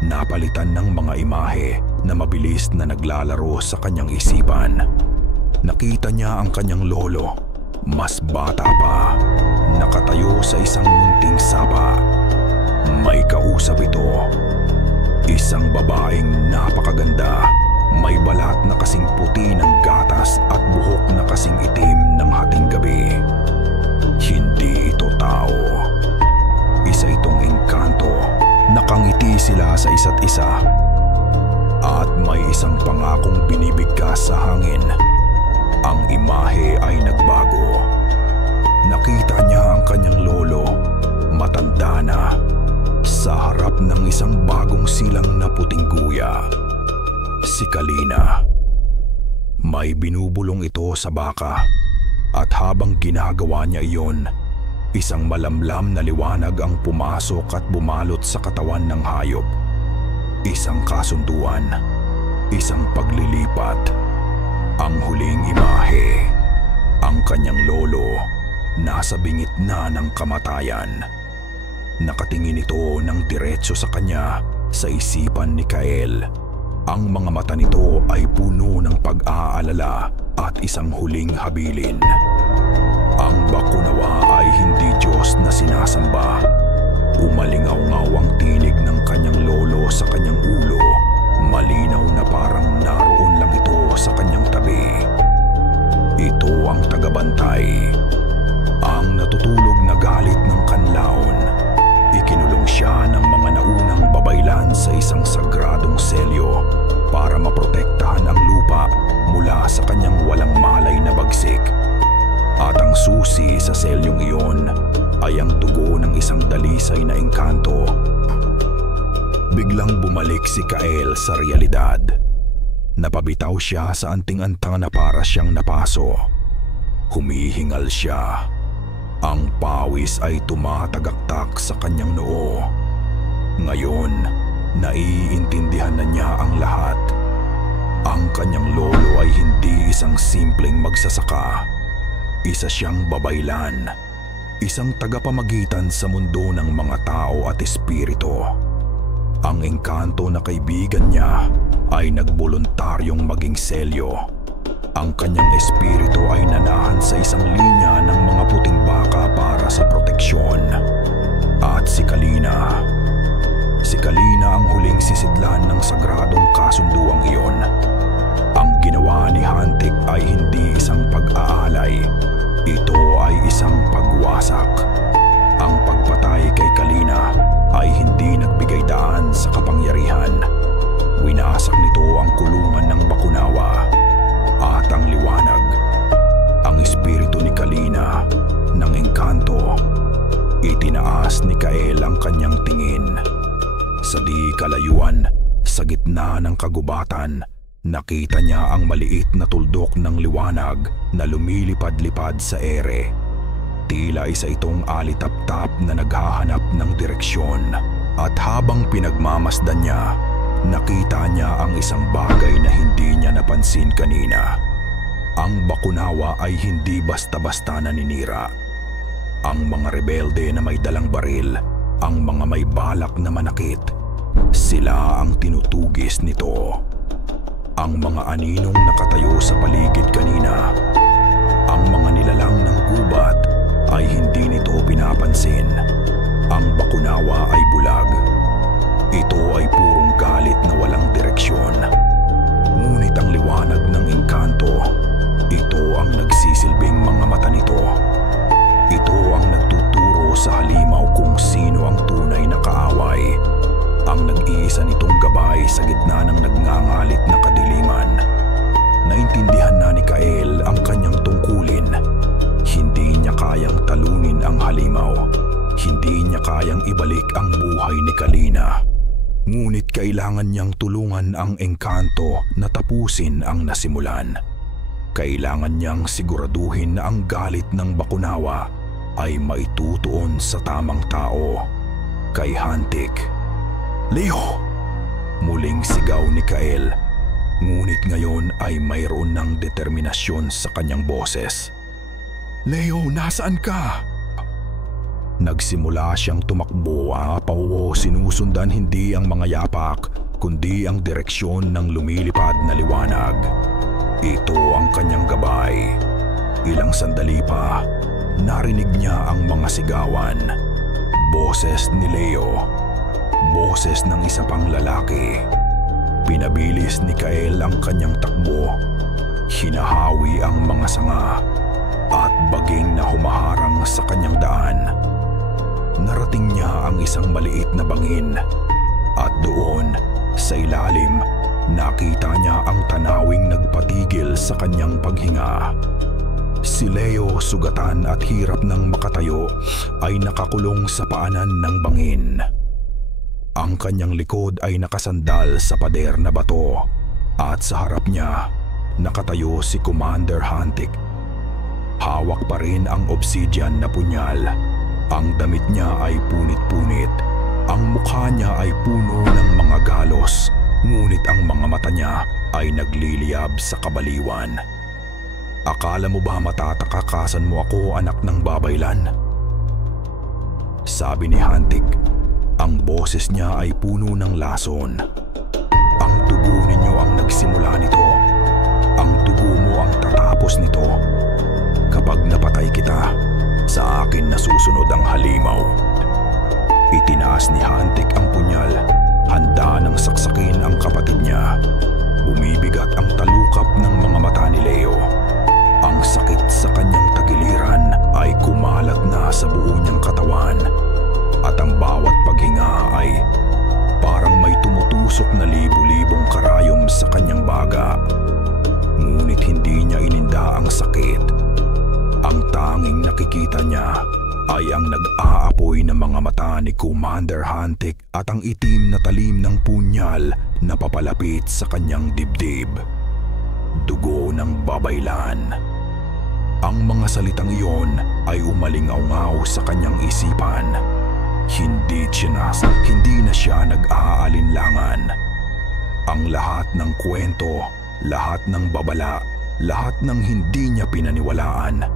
napalitan ng mga imahe na mabilis na naglalaro sa kanyang isipan. Nakita niya ang kanyang lolo, mas bata pa, nakatayo sa isang munting sapa. May kausap ito. Isang babaeng napakaganda, may balat na kasing puti ng gatas at buhok na kasing itim ng hating gabi. Hindi ito tao. Isa itong engkanto. Nakangiti sila sa isa't isa. At may isang pangakong binibigkas sa hangin. Ang imahe ay nagbago. Nakita niya ang kanyang lolo, matanda na, sa harap ng isang bagong silang na puting guya. Si Kalina. May binubulong ito sa baka at habang ginagawa niya iyon, isang malamlam na liwanag ang pumasok at bumalot sa katawan ng hayop. Isang kasunduan, isang paglilipat. Ang huling imahe, ang kanyang lolo, nasa bingit na ng kamatayan. Nakatingin ito ng diretso sa kanya, sa isipan ni Kael. Ang mga mata nito ay puno ng pag-aalala at isang huling habilin. Ang bakunawa ay hindi Diyos na sinasamba. Umalingaw-ngaw ang tinig ng kanyang lolo sa kanyang ulo. Malinaw na parang naroon lang ito sa kanyang tabi. Ito ang tagabantay. Ang natutulog na galit ng kanlaon. Ikinulong siya ng mga naunang babaylan sa isang sagradong selyo para maprotektahan ang lupa mula sa kanyang walang malay na bagsik. At ang susi sa selyong iyon ay ang dugo ng isang dalisay na engkanto. Biglang bumalik si Kael sa realidad. Napabitaw siya sa anting-antang na para siyang napaso. Humihingal siya. Ang pawis ay tumatagaktak sa kanyang noo. Ngayon, naiintindihan na niya ang lahat. Ang kanyang lolo ay hindi isang simpleng magsasaka. Isa siyang babaylan. Isang tagapamagitan sa mundo ng mga tao at espiritu. Ang engkanto na kaibigan niya ay nagboluntaryong maging selyo. Ang kanyang espiritu ay nanahan sa isang linya ng mga puting baka para sa proteksyon. At si Kalina. Si Kalina ang huling sisidlan ng sagradong kasunduang iyon. Ang ginawa ni Hantik ay hindi isang pag-aalay. Ito ay isang pagwasak. Ang pagpatay kay Kalina ay hindi nagbigay daan sa kapangyarihan. Winasak nito ang kulungan ng bakunawa. At ang liwanag, ang espiritu ni Kalina, ng engkanto, itinaas ni Kael ang kanyang tingin. Sa di kalayuan, sa gitna ng kagubatan, nakita niya ang maliit na tuldok ng liwanag na lumilipad-lipad sa ere. Tila isa itong alitap-tap na naghahanap ng direksyon. At habang pinagmamasdan niya, nakita niya ang isang bagay na hindi niya napansin kanina. Ang bakunawa ay hindi basta-basta naninira. Ang mga rebelde na may dalang baril, ang mga may balak na manakit, sila ang tinutugis nito. Ang mga aninong nakatayo sa paligid kanina, ang mga nilalang ng gubat ay hindi nito pinapansin. Ang bakunawa ay bulag. Ito ay purong galit na walang direksyon. Ngunit ang liwanag ng engkanto, ito ang nagsisilbing mga mata nito. Ito ang nagtuturo sa halimaw kung sino ang tunay na kaaway. Ang nag-iisa nitong gabay sa gitna ng nagngangalit na kadiliman. Naintindihan na ni Kael ang kanyang tungkulin. Hindi niya kayang talunin ang halimaw. Hindi niya kayang ibalik ang buhay ni Kalina. Ngunit kailangan niyang tulungan ang engkanto na tapusin ang nasimulan. Kailangan niyang siguraduhin na ang galit ng bakunawa ay maitutuon sa tamang tao, kay Hantik. "Leo!" Muling sigaw ni Kael, ngunit ngayon ay mayroon ng determinasyon sa kanyang boses. "Leo, nasaan ka?" Nagsimula siyang tumakbo, sinusundan hindi ang mga yapak, kundi ang direksyon ng lumilipad na liwanag. Ito ang kanyang gabay. Ilang sandali pa, narinig niya ang mga sigawan. Boses ni Leo. Boses ng isa pang lalaki. Pinabilis ni Kael ang kanyang takbo. Hinahawi ang mga sanga at baging na humaharang sa kanyang daan. Narating niya ang isang maliit na bangin at doon, sa ilalim, nakita niya ang tanawing nagpatigil sa kanyang paghinga. Si Leo, sugatan at hirap ng makatayo, ay nakakulong sa paanan ng bangin. Ang kanyang likod ay nakasandal sa pader na bato at sa harap niya, nakatayo si Commander Hantik. Hawak pa rin ang obsidian na punyal. Ang damit niya ay punit-punit. Ang mukha niya ay puno ng mga galos, ngunit ang mga mata niya ay nagliliyab sa kabaliwan. "Akala mo ba matatakakasan mo ako, anak ng babaylan?" Sabi ni Hantik. Ang boses niya ay puno ng lason. "Ang dugo ninyo ang nagsimula nito. Ang dugo mo ang tatapos nito. Kapag napatay kita, sa akin nasusunod ang halimaw." Itinaas ni Hantik ang punyal, handa nang saksakin ang kapatid niya. Bumibigat ang talukap ng mga mata ni Leo. Ang sakit sa kanyang tagiliran ay kumalat na sa buo niyang katawan. At ang bawat paghinga ay parang may tumutusok na libu-libong karayom sa kanyang baga. Ngunit hindi niya ininda ang sakit. Ang tanging nakikita niya ay ang nag-aapoy na mga mata ni Commander Hantik at ang itim na talim ng punyal na papalapit sa kanyang dibdib. Dugo ng babaylan. Ang mga salitang iyon ay umalingaw-ngaw sa kanyang isipan. Hindi na siya nag-aalinlangan. Ang lahat ng kwento, lahat ng babala, lahat ng hindi niya pinaniwalaan,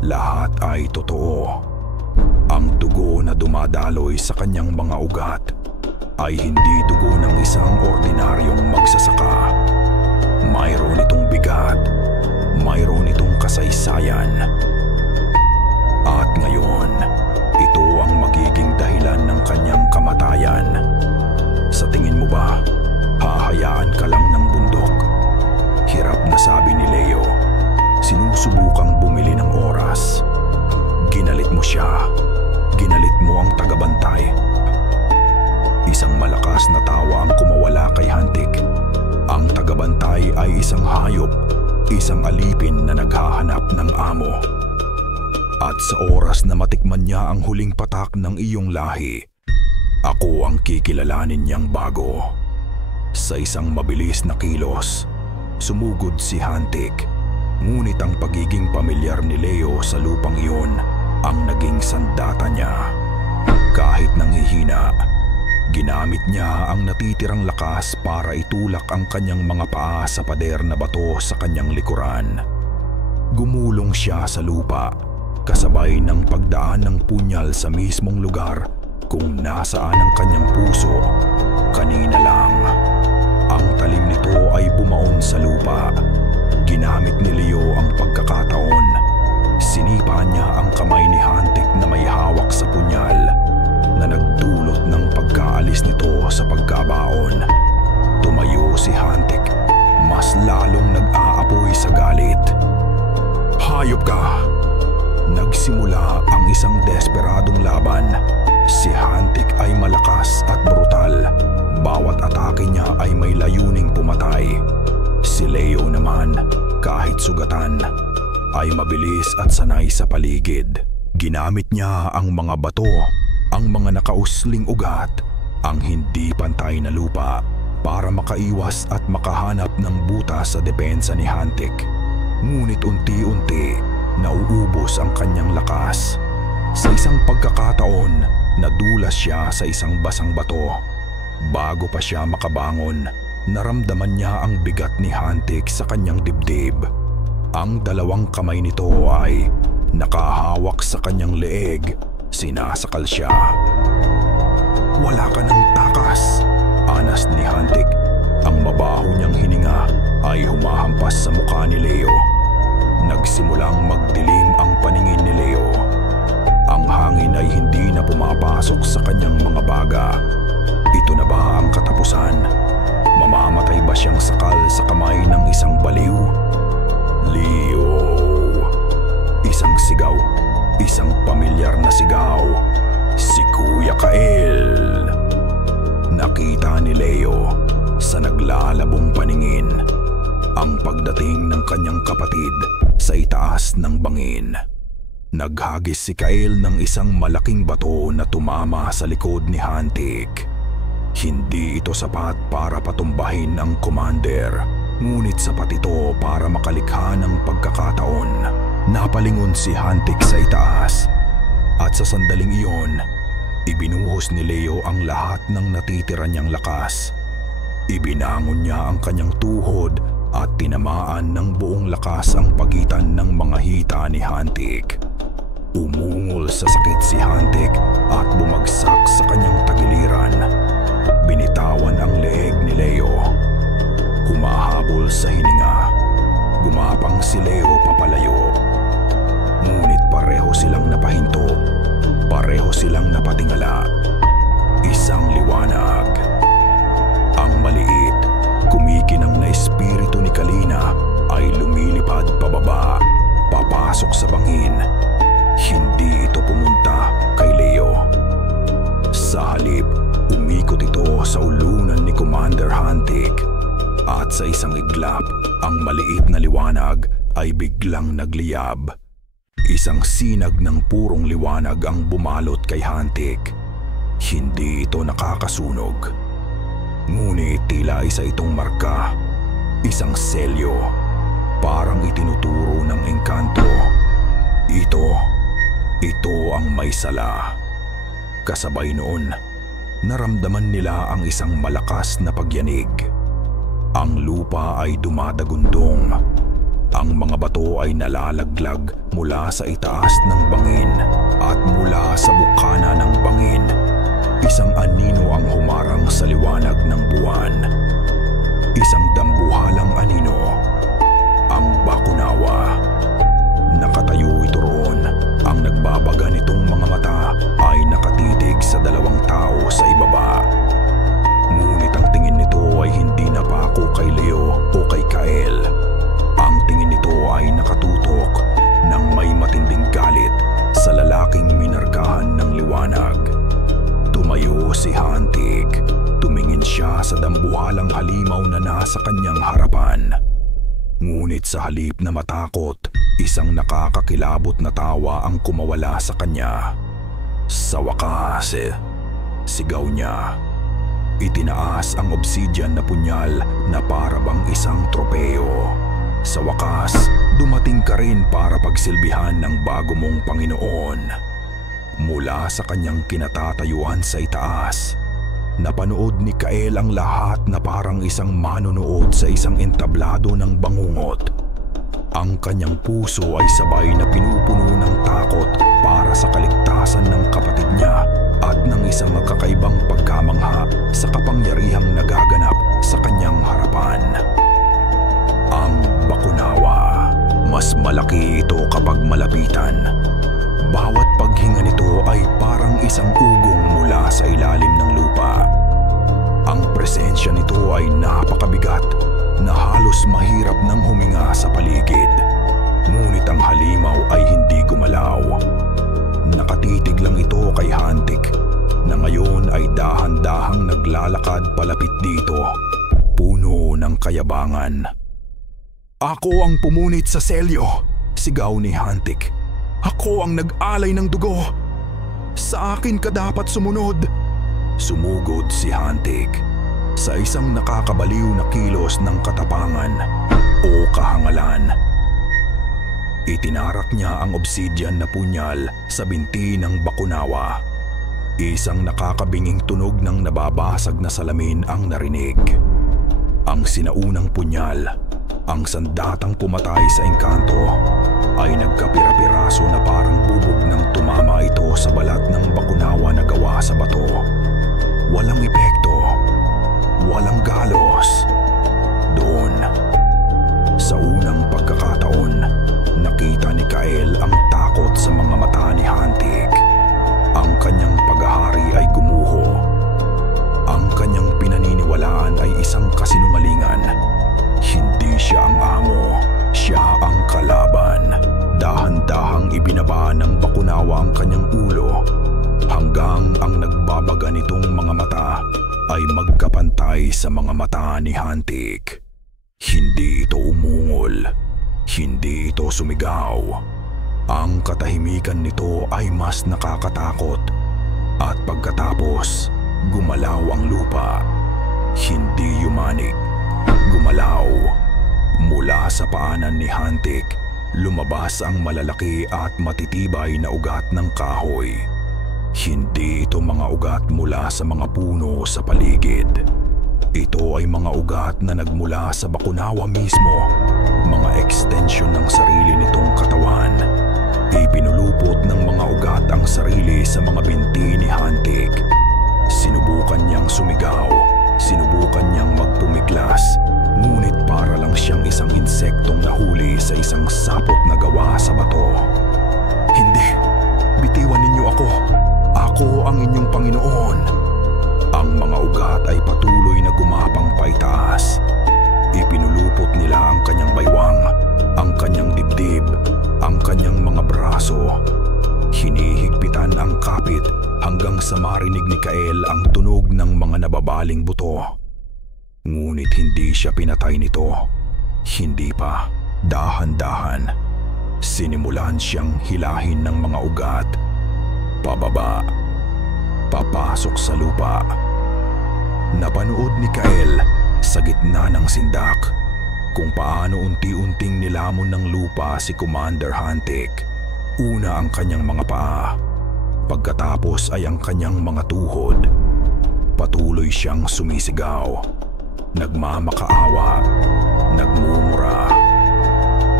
lahat ay totoo. Ang dugo na dumadaloy sa kanyang mga ugat ay hindi dugo ng isang ordinaryong magsasaka. Mayroon itong bigat, mayroon itong kasaysayan. At ngayon, ito ang magiging dahilan ng kanyang kamatayan. Sa tingin mo ba, hahayaan ka lang ng bundok? Hirap na sabi ni Leo. Sinusubukang bumili ng oras. Ginalit mo siya. Ginalit mo ang tagabantay. Isang malakas na tawa ang kumawala kay Hantik. Ang tagabantay ay isang hayop, isang alipin na naghahanap ng amo. At sa oras na matikman niya ang huling patak ng iyong lahi, ako ang kikilalanin niyang bago. Sa isang mabilis na kilos, sumugod si Hantik. Ngunit ang pagiging pamilyar ni Leo sa lupang iyon ang naging sandata niya. Kahit nanghihina, Ginamit niya ang natitirang lakas para itulak ang kanyang mga paa sa pader na bato sa kanyang likuran. Gumulong siya sa lupa, kasabay ng pagdaan ng punyal sa mismong lugar kung nasaan ang kanyang puso. Kanina lang, ang talim nito ay bumaon sa lupa. Ginamit ni Leo ang pagkakataon. Sinipa niya ang kamay ni Hantik na may hawak sa punyal na nagdulot ng pagkaalis nito sa pagkabaon. Tumayo si Hantik, mas lalong nag-aapoy sa galit. "Hayop ka!" Nagsimula ang isang desperadong laban. Si Hantik ay malakas at brutal. Bawat atake niya ay may layuning pumatay. Si Leo naman, kahit sugatan, ay mabilis at sanay sa paligid. Ginamit niya ang mga bato, ang mga nakausling ugat, ang hindi pantay na lupa para makaiwas at makahanap ng butas sa depensa ni Hantik. Ngunit unti-unti, nauubos ang kanyang lakas. Sa isang pagkakataon, nadulas siya sa isang basang bato. Bago pa siya makabangon, naramdaman niya ang bigat ni Hantik sa kanyang dibdib. Ang dalawang kamay nito ay nakahawak sa kanyang leeg. Sinasakal siya. "Wala ka ng takas," anas ni Hantik. Ang mabaho niyang hininga ay humahampas sa mukha ni Leo. Nagsimulang magdilim ang paningin ni Leo. Ang hangin ay hindi na pumapasok sa kanyang mga baga. Ito na ba ang katapusan? Mamamatay ba siyang sakal sa kamay ng isang baliw? "Leo!" Isang sigaw, isang pamilyar na sigaw. Si Kuya Kael. Nakita ni Leo sa naglalabong paningin ang pagdating ng kanyang kapatid sa itaas ng bangin. Naghagis si Kael ng isang malaking bato na tumama sa likod ni Hantik. Hindi ito sapat para patumbahin ang commander, ngunit sapat ito para makalikha ng pagkakataon. Napalingon si Hantik sa itaas at sa sandaling iyon, ibinuhos ni Leo ang lahat ng natitira niyang lakas. Ibinangon niya ang kanyang tuhod at tinamaan ng buong lakas ang pagitan ng mga hita ni Hantik. Umungol sa sakit si Hantik at bumagsak sa kanyang tagiliran. Binitawan ang leeg ni Leo. Humahabol sa hininga. Gumapang si Leo papalayo. Ngunit pareho silang napahinto. Pareho silang napatingala. Isang liwanag. Ang maliit, kumikinang na espiritu ni Kalina ay lumilipad pababa, papasok sa bangin. Hindi ito pumunta kay Leo. Sa halip, umikot ito sa ulunan ni Commander Hantik. At sa isang iglap, ang maliit na liwanag ay biglang nagliyab. Isang sinag ng purong liwanag ang bumalot kay Hantik. Hindi ito nakakasunog. Ngunit tila isa itong marka, isang selyo, parang itinuturo ng engkanto. Ito ang may sala. Kasabay noon, naramdaman nila ang isang malakas na pagyanig. Ang lupa ay dumadagundong. Ang mga bato ay nalalaglag mula sa itaas ng bangin at mula sa bukana ng bangin. Isang anino ang humarang sa liwanag ng buwan. Isang dambuhalang anino, ang Bakunawa. Nakatayo ito roon. Ang nagbabaga nitong mga mata ay nakatitig sa dalawang tao sa ibaba. Ngunit ang tingin nito ay hindi napako kay Leo o kay Kael. Ang tingin nito ay nakatutok ng may matinding galit sa lalaking minarkahan ng liwanag. Tumayo si Hantik. Tumingin siya sa dambuhalang halimaw na nasa kanyang harapan. Ngunit sa halip na matakot, isang nakakakilabot na tawa ang kumawala sa kanya. Sa wakas, sigaw niya. Itinaas ang obsidian na punyal na para bang isang tropeo. Sa wakas, dumating ka rin para pagsilbihan ng bago mong Panginoon. Mula sa kanyang kinatatayuan sa itaas, Napanood ni Kael ang lahat na parang isang manonood sa isang entablado ng bangungot. Ang kanyang puso ay sabay na pinupuno ng takot para sa kaligtasan ng kapatid niya at ng isang magkakaibang pagkamangha sa kapangyarihang nagaganap sa kanyang harapan. Ang bakunawa. Mas malaki ito kapag malapitan. Bawat paghinga nito ay parang isang ugong mula sa ilalim ng lupa. Ang presensya nito ay napakabigat na halos mahirap nang huminga sa paligid. Ngunit ang halimaw ay hindi gumalaw. Nakatitig lang ito kay Hantik na ngayon ay dahan-dahang naglalakad palapit dito, puno ng kayabangan. "Ako ang pumunit sa selyo," sigaw ni Hantik. "Ako ang nag-alay ng dugo. Sa akin ka dapat sumunod." Sumugod si Hantik sa isang nakakabaliw na kilos ng katapangan o kahangalan. Itinarak niya ang obsidian na punyal sa binti ng bakunawa. Isang nakakabinging tunog ng nababasag na salamin ang narinig. Ang sinaunang punyal, ang sandatang pumatay sa engkanto, ay nagkapira-piraso na parang bubog nang tumama ito sa balat ng bakunawa na gawa sa bato. Walang epekto, walang galos. Doon, sa unang pagkakataon, nakita ni Kael ang takot sa mga mata ni Hantik. Ang kanyang paghahari ay gumuho. Ang kanyang pinaniniwalaan ay isang kasinungalingan. Hindi siya ang amo, siya ang kalaban. Dahan-dahang ibinaba ng bakunawa ang kanyang ulo hanggang ang nagbabaga nitong mga mata ay magkapantay sa mga mata ni Hantik. Hindi ito umungol, hindi ito sumigaw. Ang katahimikan nito ay mas nakakatakot at pagkatapos gumalaw ang lupa. Hindi yumanig, gumalaw. Mula sa paanan ni Hantik, lumabas ang malalaki at matitibay na ugat ng kahoy. Hindi ito mga ugat mula sa mga puno sa paligid. Ito ay mga ugat na nagmula sa bakunawa mismo, mga extension ng sarili nitong katawan. Ipinulupot ng mga ugat ang sarili sa mga binti ni Hantik. Sinubukan niyang sumigaw, sinubukan niyang magpumiglas, ngunit para lang siyang isang insektong nahuli sa isang sapot na gawa sa bato. "Hindi, bitiwan ninyo ako. Ako ang inyong Panginoon." Ang mga ugat ay patuloy na gumapang paitaas. Ipinulupot nila ang kanyang baywang, ang kanyang dibdib, ang kanyang mga braso. Hinihigpitan ang kapit hanggang sa marinig ni Kael ang tunog ng mga nababaling buto. Ngunit hindi siya pinatay nito. Hindi pa. Dahan-dahan, sinimulan siyang hilahin ng mga ugat. Pababa, papasok sa lupa. Napanood ni Kael sa gitna ng sindak kung paano unti-unting nilamon ng lupa si Commander Hantik. Una ang kanyang mga paa, pagkatapos ay ang kanyang mga tuhod. Patuloy siyang sumisigaw, nagmamakaawa, nagmumura.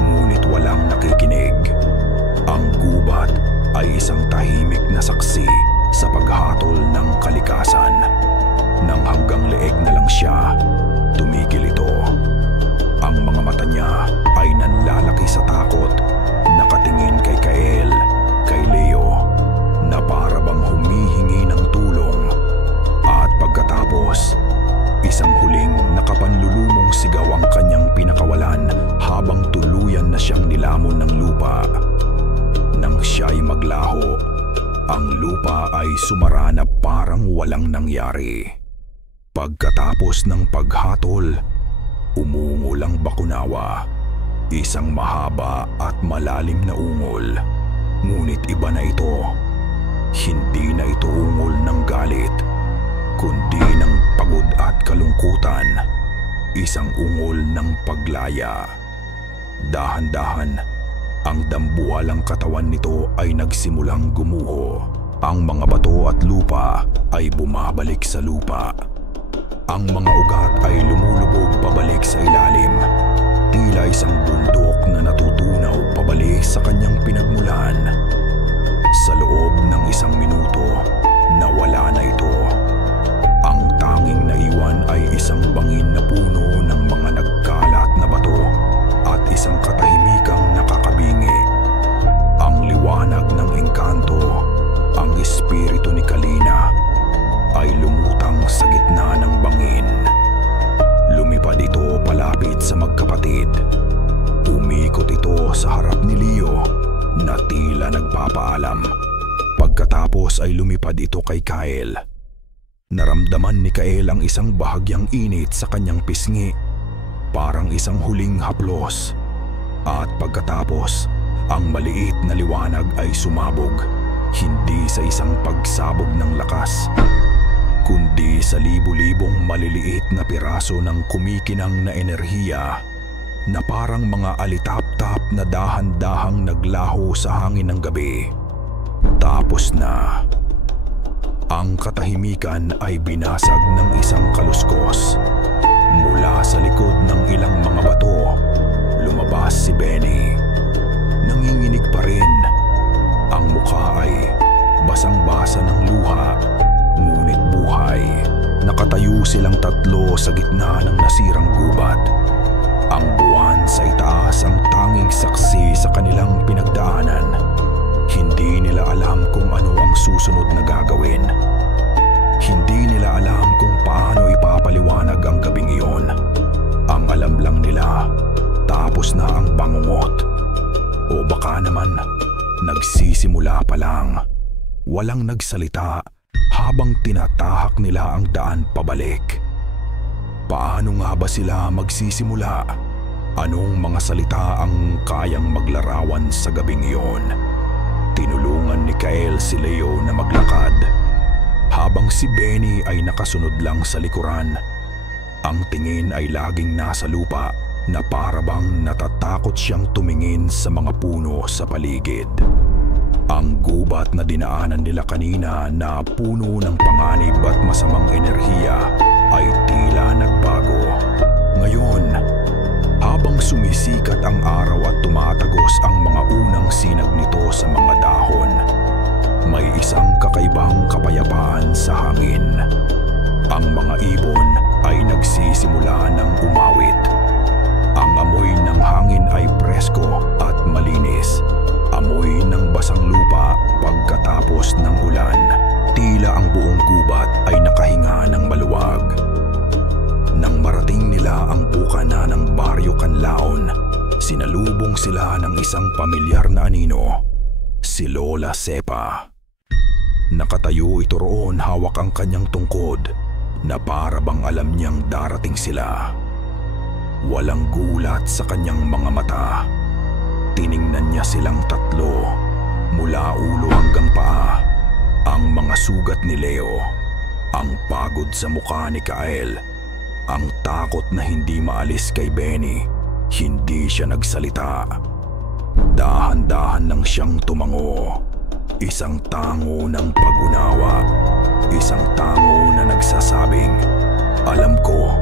Ngunit walang nakikinig. Ang gubat ay isang tahimik na saksi sa paghatol ng kalikasan. Nang hanggang leeg na lang siya, tumigil ito. Ang mga mata niya ay nanlalaki sa takot, nakatingin kay Kael, kay Leo, na para bang humihingi ng tulong. At pagkatapos, isang huling nakapanlulumong sigaw ang kanyang pinakawalan habang tuluyan na siyang nilamon ng lupa. Nang siya'y maglaho, ang lupa ay sumara na parang walang nangyari. Pagkatapos ng paghatol, umungol ang bakunawa. Isang mahaba at malalim na ungol. Ngunit iba na ito. Hindi na ito ungol ng galit, kundi ng pagod at kalungkutan. Isang ungol ng paglaya. Dahan-dahan, ang dambuhalang katawan nito ay nagsimulang gumuho Ang mga bato at lupa ay bumabalik sa lupa. Ang mga ugat ay lumulubog pabalik sa ilalim. Tila isang bundok na natutunaw pabalik sa kanyang pinagmulan. Sa loob ng 1 minuto, nawala na ito. Ang tanging naiwan ay isang bangin na puno ng mga nagkalat na bato at isang katahimikang nakakabingi. Ang liwanag ng engkanto, ang espiritu ni Kalina, ay lumutang sa gitna ng bangin. Lumipad ito palapit sa magkapatid. Umikot ito sa harap ni Leo na tila nagpapaalam. Pagkatapos ay lumipad ito kay Kyle. Naramdaman ni Kyle ang isang bahagyang init sa kanyang pisngi, parang isang huling haplos. At pagkatapos, ang maliit na liwanag ay sumabog, hindi sa isang pagsabog ng lakas, kundi sa libu-libong maliliit na piraso ng kumikinang na enerhiya na parang mga alitap-tap na dahan-dahang naglaho sa hangin ng gabi. Tapos na. Ang katahimikan ay binasag ng isang kaluskos. Mula sa likod ng ilang mga bato, lumabas si Benny. Nanginginig pa rin. Ang mukha ay basang-basa ng luha, ngunit buhay. Nakatayo silang tatlo sa gitna ng nasirang gubat. Ang buwan sa itaas ang tanging saksi sa kanilang pinagdaanan. Hindi nila alam kung ano ang susunod na gagawin. Hindi nila alam kung paano ipapaliwanag ang gabing iyon. Ang alam lang nila, tapos na ang bangungot. O baka naman, nagsisimula pa lang. Walang nagsalita habang tinatahak nila ang daan pabalik. Paano nga ba sila magsisimula? Anong mga salita ang kayang maglarawan sa gabing iyon? Tinulungan ni Kyle si Leo na maglakad, habang si Benny ay nakasunod lang sa likuran. Ang tingin ay laging nasa lupa na para bang natatakot siyang tumingin sa mga puno sa paligid. Ang gubat na dinaanan nila kanina na puno ng panganib at masamang enerhiya ay tila nagbago. Ngayon, habang sumisikat ang araw at tumatagos ang mga unang sinag nito sa mga dahon, may isang kakaibang kapayapaan sa hangin. Ang mga ibon ay nagsisimula ng umawit. Ang amoy ng hangin ay presko at malinis. Amoy ng basang lupa pagkatapos ng ulan. Tila ang buong gubat ay nakahinga ng maluwag. Nang marating nila ang bukana ng Baryo Canlaon, sinalubong sila ng isang pamilyar na anino, si Lola Sepa. Nakatayo ito roon, hawak ang kanyang tungkod na para bang alam niyang darating sila. Walang gulat sa kanyang mga mata. Tiningnan niya silang tatlo, mula ulo hanggang paa. Ang mga sugat ni Leo, ang pagod sa mukha ni Kyle, ang takot na hindi maalis kay Benny. Hindi siya nagsalita. Dahan-dahan lang siyang tumango. Isang tango ng pag-unawa. Isang tango na nagsasabing, "Alam ko."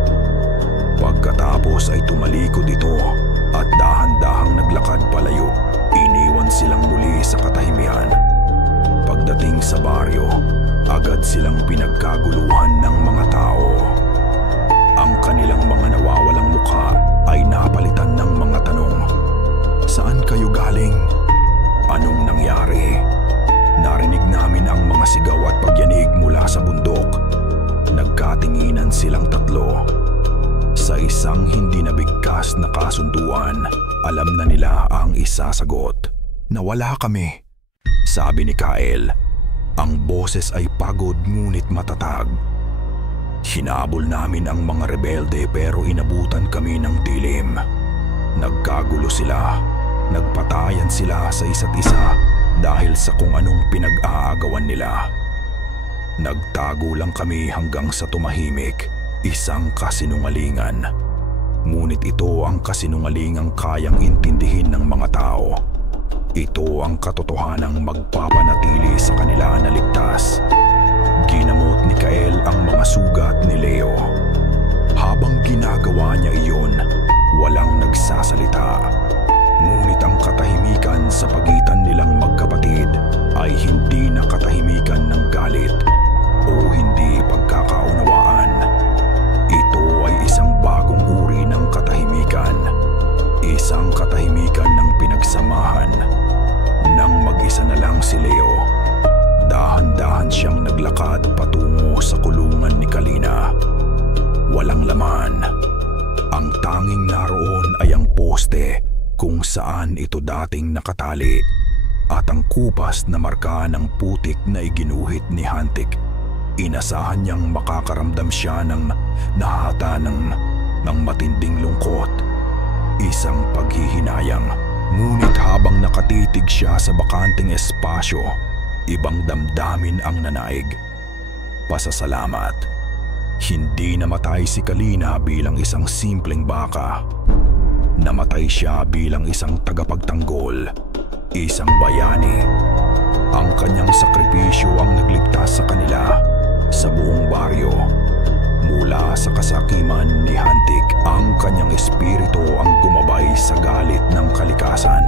Pagkatapos ay tumalikod ito at dahan-dahang naglakad palayo. Iniwan silang muli sa katahimian. Pagdating sa baryo, agad silang pinagkaguluhan ng mga tao. Ang kanilang mga nawawalang mukha ay napalitan ng mga tanong. Saan kayo galing? Anong nangyari? Narinig namin ang mga sigaw at pagyanig mula sa bundok. Nagkatinginan silang tatlo. Sa isang hindi nabigkas na kasunduan, alam na nila ang isasagot. Nawala kami, sabi ni Kyle. Ang boses ay pagod ngunit matatag. Hinabol namin ang mga rebelde pero inabutan kami ng dilim. Nagkagulo sila. Nagpatayan sila sa isa't isa dahil sa kung anong pinag-aagawan nila. Nagtago lang kami hanggang sa tumahimik. Isang kasinungalingan. Ngunit ito ang kasinungalingang kayang intindihin ng mga tao. Ito ang katotohanang magpapanatili sa kanila na ligtas. saan ito dating nakatali at ang kupas na marka ng putik na iginuhit ni Hantik. Inasahan niyang makakaramdam siya ng nahata ng matinding lungkot, isang paghihinayang. Ngunit habang nakatitig siya sa bakanting espasyo, ibang damdamin ang nanaig. Pasasalamat. Hindi namatay si Kalina bilang isang simpleng baka. Namatay siya bilang isang tagapagtanggol, isang bayani. Ang kanyang sakripisyo ang nagligtas sa kanila, sa buong baryo. Mula sa kasakiman ni Hantik, ang kanyang espiritu ang gumabay sa galit ng kalikasan.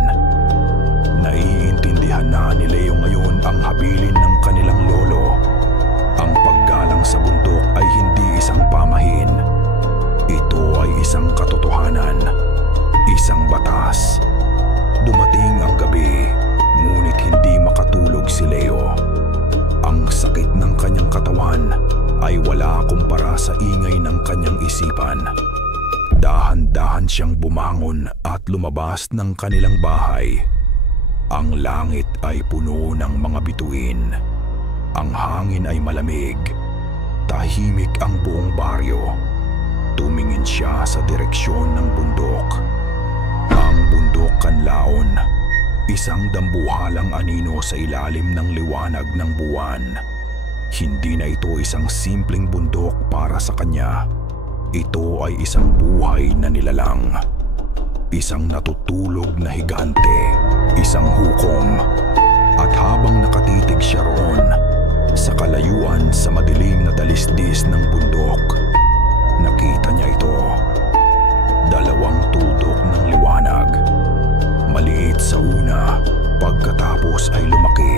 Naiintindihan na ni Leo ngayon ang habilin ng kanilang lolo. Ang paggalang sa bundok ay hindi isang pamahin. Ito ay isang katotohanan, isang batas. Dumating ang gabi, ngunit hindi makatulog si Leo. Ang sakit ng kanyang katawan ay wala kumpara sa ingay ng kanyang isipan. Dahan-dahan siyang bumangon at lumabas ng kanilang bahay. Ang langit ay puno ng mga bituin. Ang hangin ay malamig. Tahimik ang buong baryo. Tumingin siya sa direksyon ng bundok. Ang bundok kanlaon, isang dambuhalang anino sa ilalim ng liwanag ng buwan. Hindi na ito isang simpleng bundok para sa kanya. Ito ay isang buhay na nilalang. Isang natutulog na higante, isang hukom. At habang nakatitig siya roon, sa kalayuan sa madilim na dalisdis ng bundok, nakita niya ito. Dalawang tuldok ng liwanag. Maliit sa una, pagkatapos ay lumaki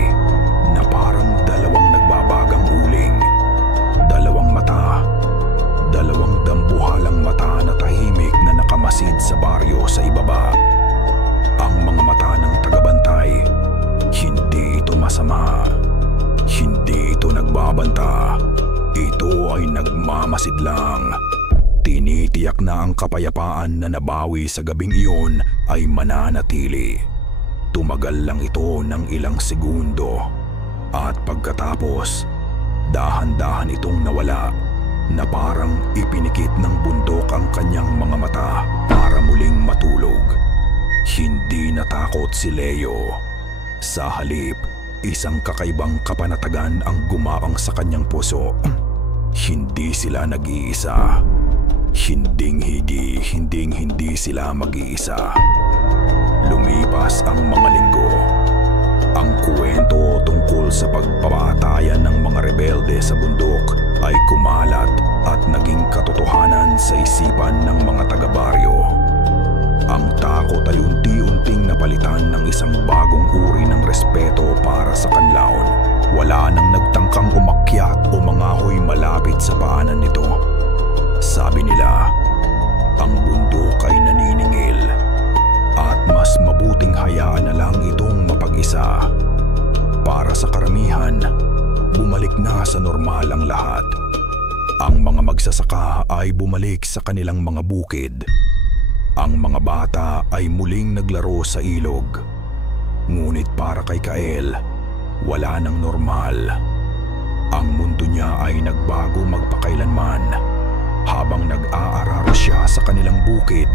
na parang dalawang nagbabagang uling. Dalawang mata, dalawang dambuhalang mata na tahimik na nakamasid sa baryo sa ibaba. Ang mga mata ng tagabantay, hindi ito masama. Hindi ito nagbabanta. Ito ay nagmamasid lang. Tinitiyak na ang kapayapaan na nabawi sa gabing iyon ay mananatili. Tumagal lang ito ng ilang segundo. At pagkatapos, dahan-dahan itong nawala na parang ipinikit ng bundok ang kanyang mga mata para muling matulog. Hindi natakot si Leo. Sa halip, isang kakaibang kapanatagan ang gumapang sa kanyang puso. Hindi sila nag-iisa. Hinding-hindi sila mag-iisa. Lumipas ang mga linggo. Ang kwento tungkol sa pagpapatayan ng mga rebelde sa bundok ay kumalat at naging katotohanan sa isipan ng mga taga-baryo. Ang takot ay unti-unting napalitan ng isang bagong uri ng respeto para sa kanlaon. Wala nang nagtangkang umakyat o mangahoy malapit sa paanan nito. Sabi nila, ang bundok ay naniningil at mas mabuting hayaan na lang itong mapag-isa. Para sa karamihan, bumalik na sa normal ang lahat. Ang mga magsasaka ay bumalik sa kanilang mga bukid. Ang mga bata ay muling naglaro sa ilog. Ngunit para kay Kael, wala nang normal. Ang mundo niya ay nagbago magpakailanman. Habang nag-aararo siya sa kanilang bukid,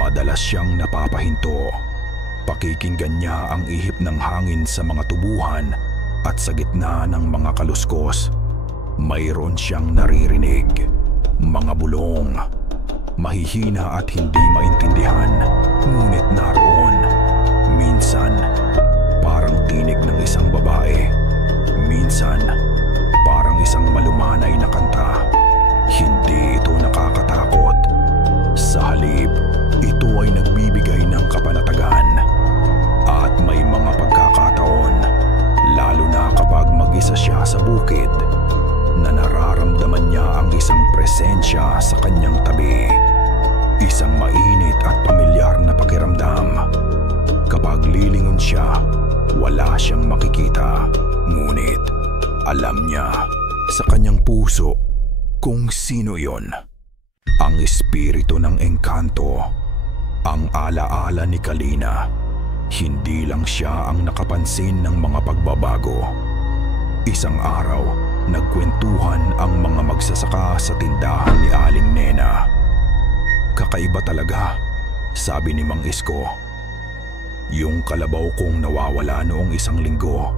madalas siyang napapahinto. Pakikinggan niya ang ihip ng hangin sa mga tubuhan at sa gitna ng mga kaluskos, mayroon siyang naririnig. Mga bulong. Mahihina at hindi maintindihan, ngunit naroon. Minsan, parang tinig ng isang babae. Minsan, parang isang malumanay na kanta. Hindi ito nakakatakot. Sa halip, ito ay nagbibigay ng kapanatagan. At may mga pagkakataon, lalo na kapag mag-isa siya sa bukid, na nararamdaman niya ang isang presensya sa kanyang tabi. Isang mainit at pamilyar na pakiramdam. Kapag lilingon siya, wala siyang makikita. Ngunit, alam niya sa kanyang puso kung sino yon. Ang espiritu ng engkanto. Ang alaala ni Kalina, hindi lang siya ang nakapansin ng mga pagbabago. Isang araw, nagkwentuhan ang mga magsasaka sa tindahan ni Aling Nena. "Kakaiba talaga," sabi ni Mang Isko. "Yung kalabaw kong nawawala noong isang linggo,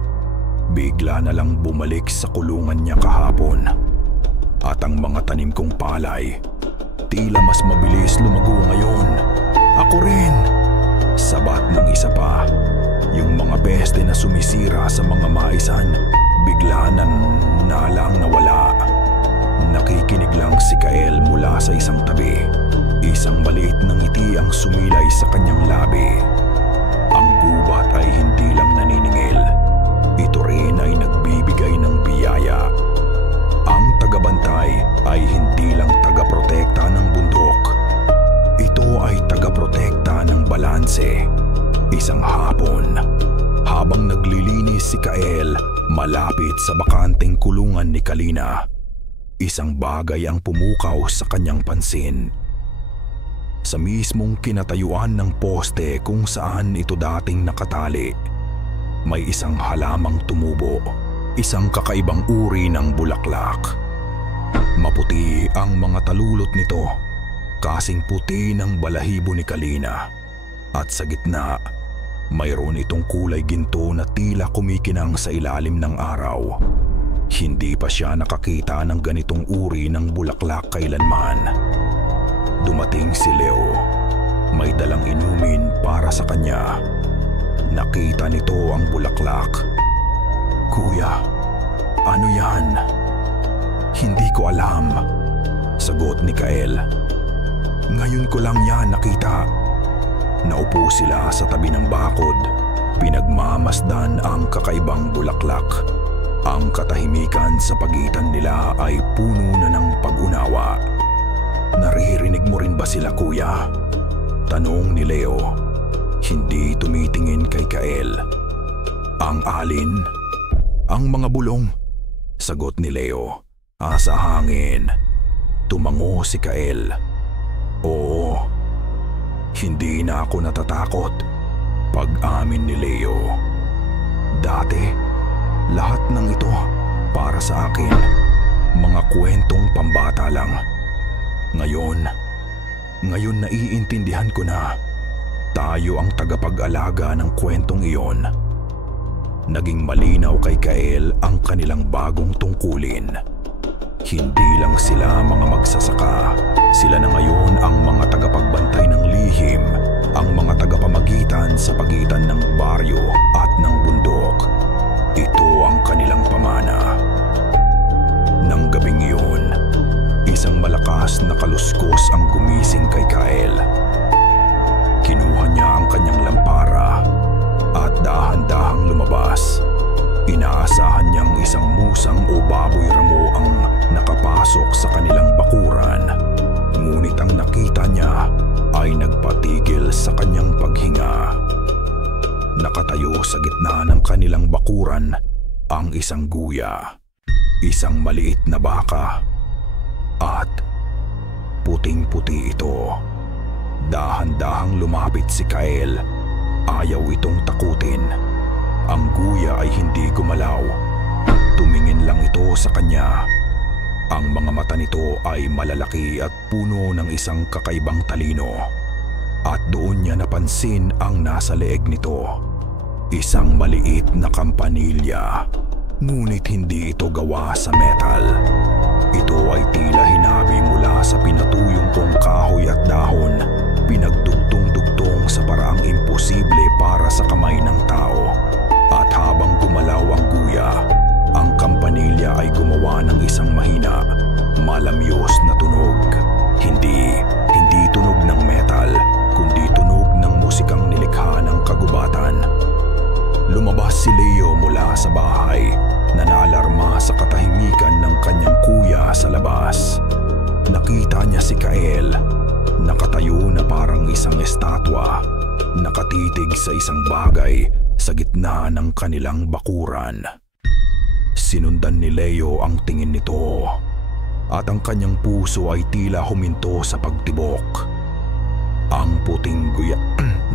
bigla na lang bumalik sa kulungan niya kahapon. At ang mga tanim kong palay, tila mas mabilis lumago ngayon. Ako rin." Sabat ng isa pa, yung mga peste na sumisira sa mga maisan, bigla na lang nawala. Nakikinig lang si Kael mula sa isang tabi. Isang maliit na ngiti ang sumilay sa kanyang labi. Ang gubat ay hindi lang naniningil. Ito rin ay nagbibigay ng biyaya. Ang tagabantay ay hindi lang tagaprotekta ng bundok. Ito ay tagaprotekta ng balanse. Isang hapon, habang naglilinis si Kael malapit sa bakanteng kulungan ni Kalina, isang bagay ang pumukaw sa kanyang pansin. Sa mismong kinatayuan ng poste kung saan ito dating nakatali, may isang halamang tumubo, isang kakaibang uri ng bulaklak. Maputi ang mga talulot nito, kasing puti ng balahibo ni Kalina, at sa gitna, mayroon itong kulay ginto na tila kumikinang sa ilalim ng araw. Hindi pa siya nakakita ng ganitong uri ng bulaklak kailanman. Dumating si Leo. May dalang inumin para sa kanya. Nakita nito ang bulaklak. "Kuya, ano yan?" "Hindi ko alam," sagot ni Kael. "Ngayon ko lang yan nakita." Naupo sila sa tabi ng bakod. Pinagmamasdan ang kakaibang bulaklak. Ang katahimikan sa pagitan nila ay puno na ng pag-unawa. "Naririnig mo rin ba sila, kuya?" tanong ni Leo. Hindi tumitingin kay Kael. "Ang alin?" "Ang mga bulong," sagot ni Leo. Sa hangin. Tumango si Kael. "Oo." Hindi na ako natatakot, pag-amin ni Leo. Dati, lahat ng ito para sa akin, mga kwentong pambata lang. Ngayon naiintindihan ko na tayo ang tagapag-alaga ng kwentong iyon. Naging malinaw kay Kael ang kanilang bagong tungkulin. Hindi lang sila mga magsasaka, sila na ngayon ang mga tagapagbantay ng lihim, ang mga tagapamagitan sa pagitan ng baryo at ng bundok. Ito ang kanilang pamana. Nang gabing iyon, isang malakas na kaluskos ang gumising kay Kael. Kinuha niya ang kanyang lampara at dahan-dahang lumabas. Inaasahan niyang isang musang o baboy ramo ang nakapasok sa kanilang bakuran. Ngunit ang nakita niya ay nagpatigil sa kanyang paghinga. Nakatayo sa gitna ng kanilang bakuran ang isang guya, isang maliit na baka, at puting-puti ito. Dahan-dahang lumapit si Kael. Ayaw itong takutin. Ang guya ay hindi gumalaw. Tumingin lang ito sa kanya. Ang mga mata nito ay malalaki at puno ng isang kakaibang talino. At doon niya napansin ang nasa leeg nito. Isang maliit na kampanilya. Ngunit hindi ito gawa sa metal. Ito ay tila hinabi mula sa pinatuyong kong kahoy at dahon, pinagdugtong-dugtong sa paraang imposible para sa kamay ng tao. At habang gumalaw ang guya, ang kampanilya ay gumawa ng isang mahina, malamyos na tunog. Hindi tunog ng metal, kundi tunog ng musikang nilikha ng kagubatan. Lumabas si Leo mula sa bahay na naalarma sa katahimikan ng kanyang kuya sa labas. Nakita niya si Kael, nakatayo na parang isang estatwa, nakatitig sa isang bagay sa gitna ng kanilang bakuran. Sinundan ni Leo ang tingin nito at ang kanyang puso ay tila huminto sa pagtibok. Ang puting guya.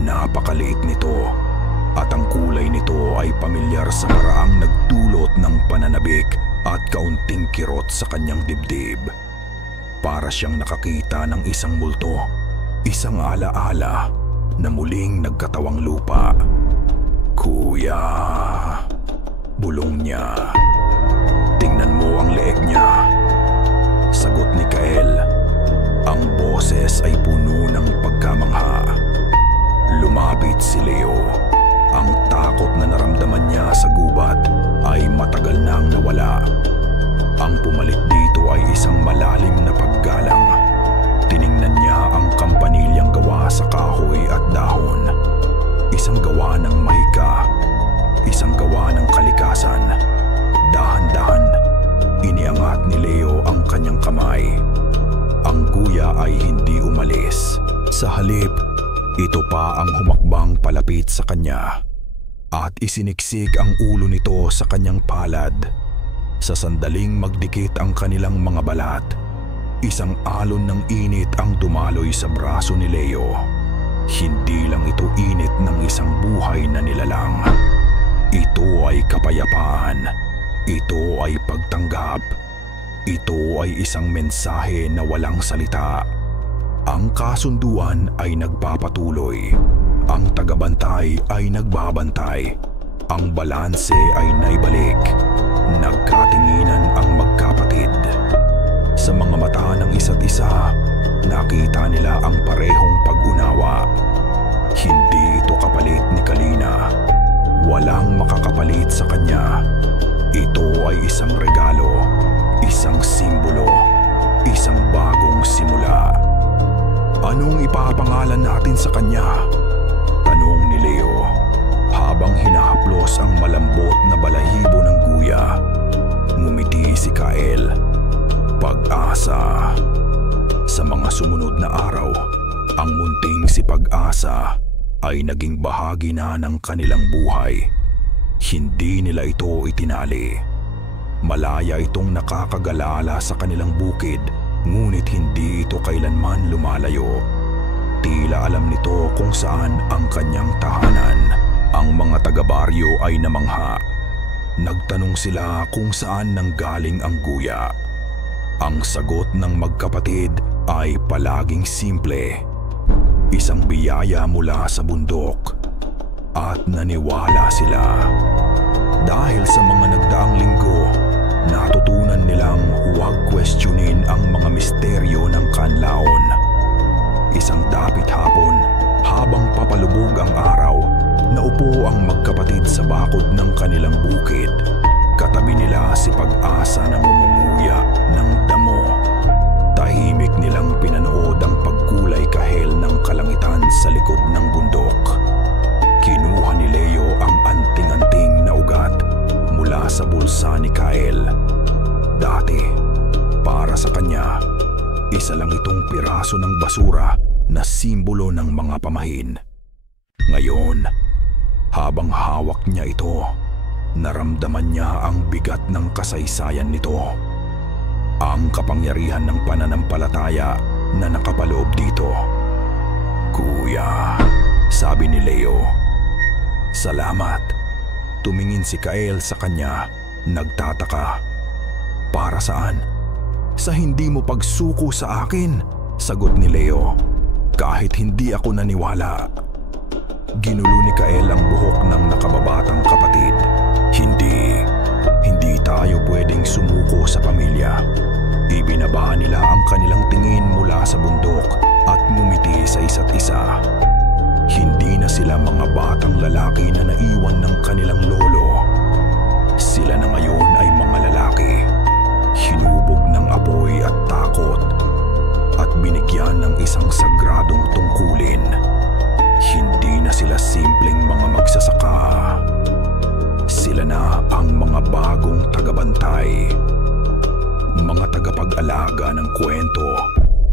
Napakaliit nito at ang kulay nito ay pamilyar sa paraang nagdulot ng pananabik at kaunting kirot sa kanyang dibdib. Para siyang nakakita ng isang multo, isang alaala na muling nagkatawang lupa. "Kuya," bulong niya. "Tingnan mo ang leeg niya." Sagot ni Kael. Ang boses ay puno ng pagkamangha. Lumapit si Leo. Ang takot na naramdaman niya sa gubat ay matagal nang nawala. Ang pumalit dito ay isang malalim na paggalang. Tiningnan niya ang kampanilyang gawa sa kahoy at dahon. Isang gawa ng mahika, isang gawa ng kalikasan. Dahan-dahan, iniangat ni Leo ang kanyang kamay. Ang guya ay hindi umalis. Sa halip, ito pa ang humakbang palapit sa kanya at isiniksik ang ulo nito sa kanyang palad. Sa sandaling magdikit ang kanilang mga balat, isang alon ng init ang dumaloy sa braso ni Leo. Hindi lang ito init ng isang buhay na nilalang. Ito ay kapayapaan. Ito ay pagtanggap. Ito ay isang mensahe na walang salita. Ang kasunduan ay nagpapatuloy. Ang tagabantay ay nagbabantay. Ang balanse ay naibalik. Nagkatinginan ang magkapatid. Sa mga mata ng isa't isa, nakita nila ang parehong pag-unawa. Hindi ito kapalit ni Kalina. Walang makakapalit sa kanya. Ito ay isang regalo, isang simbolo, isang bagong simula. "Anong ipapangalan natin sa kanya?" tanong ni Leo habang hinahaplos ang malambot na balahibo ng guya. Ngumiti si Kael. "Pag-asa." Sa mga sumunod na araw, ang munting si Pag-asa ay naging bahagi na ng kanilang buhay. Hindi nila ito itinali. Malaya itong nakakagalala sa kanilang bukid, ngunit hindi ito kailanman lumalayo. Tila alam nito kung saan ang kanyang tahanan. Ang mga taga-baryo ay namangha. Nagtanong sila kung saan nanggaling ang guya. Ang sagot ng magkapatid ay palaging simple. Isang biyaya mula sa bundok. At naniwala sila. Dahil sa mga nagdaang linggo, natutunan nilang huwag questionin ang mga misteryo ng kanlaon. Isang dapit hapon, habang papalubog ang araw, naupo ang magkapatid sa bakod ng kanilang bukid. Katabi nila si Pag-asa na ngumunguya ng damo. Tahimik nilang pinanood ang pagkulay kahel ng kalangitan sa likod ng bundok. Kinuha ni Leo ang anting-anting na ugat mula sa bulsa ni Kael. Dati, para sa kanya, isa lang itong piraso ng basura na simbolo ng mga pamahin. Ngayon, habang hawak niya ito, naramdaman niya ang bigat ng kasaysayan nito. Ang kapangyarihan ng pananampalataya na nakapaloob dito. "Kuya," sabi ni Leo. "Salamat." Tumingin si Kael sa kanya, nagtataka. "Para saan?" "Sa hindi mo pagsuko sa akin," sagot ni Leo. "Kahit hindi ako naniwala." Ginulo ni Kael ang buhok ng nakababatang kapatid. Hindi tayo pwedeng sumuko sa pamilya." Ibinaba nila ang kanilang tingin mula sa bundok at ngumiti sa isa't isa. Hindi na sila mga batang lalaki na naiwan ng kanilang lolo. Sila na ngayon ay mga lalaki, hinubog ng apoy at takot, at binigyan ng isang sagradong tungkulin. Hindi na sila simpleng mga magsasaka. Sila na ang mga bagong tagabantay. Mga tagapag-alaga ng kwento,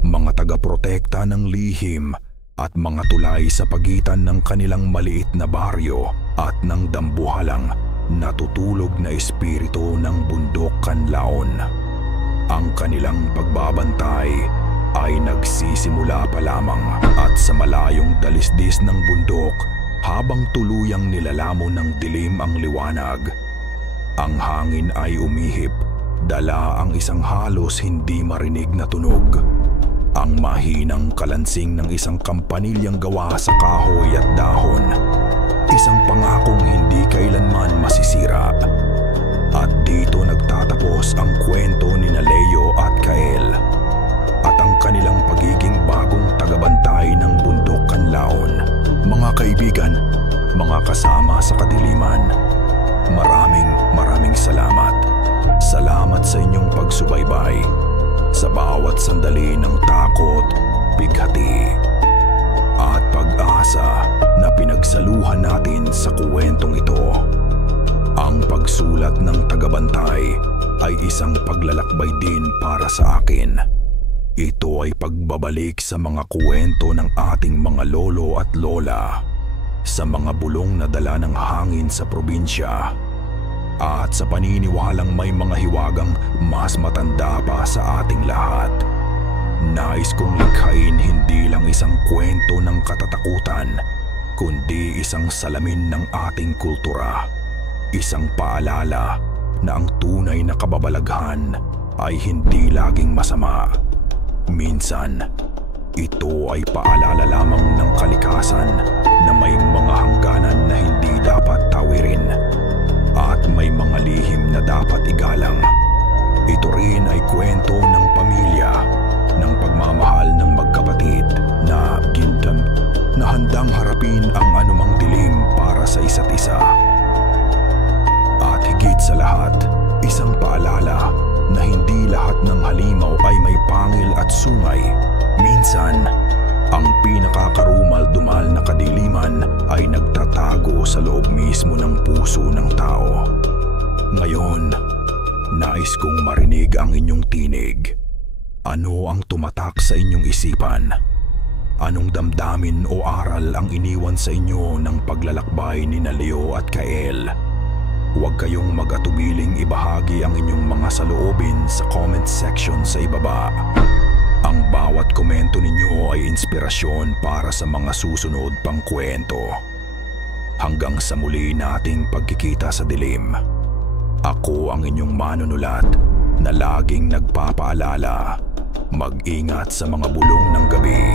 mga tagaprotekta ng lihim, at mga tulay sa pagitan ng kanilang maliit na baryo at ng dambuhalang natutulog na espiritu ng bundok kanlaon. Ang kanilang pagbabantay ay nagsisimula pa lamang at sa malayong dalisdis ng bundok habang tuluyang nilalamon ng dilim ang liwanag. Ang hangin ay umihip, dala ang isang halos hindi marinig na tunog. Ang mahinang kalansing ng isang kampanilyang gawa sa kahoy at dahon. Isang pangakong hindi kailanman masisira. At dito nagtatapos ang kwento ni Leo at Kael. At ang kanilang pagiging bagong tagabantay ng bundok Kanlaon. Mga kaibigan, mga kasama sa kadiliman, maraming salamat. Salamat sa inyong pagsubaybay. Sa bawat sandali ng takot, bighati, at pag-asa na pinagsaluhan natin sa kwentong ito. Ang pagsulat ng tagabantay ay isang paglalakbay din para sa akin. Ito ay pagbabalik sa mga kwento ng ating mga lolo at lola, sa mga bulong na dala ng hangin sa probinsya, at sa paniniwalang may mga hiwagang mas matanda pa sa ating lahat. Nais kong likhain hindi lang isang kwento ng katatakutan, kundi isang salamin ng ating kultura. Isang paalala na ang tunay na kababalaghan ay hindi laging masama. Minsan, ito ay paalala lamang ng kalikasan na may mga hangganan na hindi dapat tawirin at may mga lihim na dapat igalang. Ito rin ay kwento ng pamilya, ng pagmamahal ng magkapatid na handang harapin ang anumang dilim para sa isa't isa. At higit sa lahat, isang paalala na hindi lahat ng halimaw ay may pangil at sungay. Minsan, ang pinakakarumal-dumal na kadiliman ay nagtatago sa loob mismo ng puso ng tao. Ngayon, nais kong marinig ang inyong tinig. Ano ang tumatak sa inyong isipan? Anong damdamin o aral ang iniwan sa inyo ng paglalakbay ni Leo at Kael? Huwag kayong mag-atubiling ibahagi ang inyong mga saloobin sa comment section sa ibaba. Ang bawat komento ninyo ay inspirasyon para sa mga susunod pang kwento. Hanggang sa muli nating pagkikita sa dilim. Ako ang inyong manunulat na laging nagpapaalala. Mag-ingat sa mga bulong ng gabi.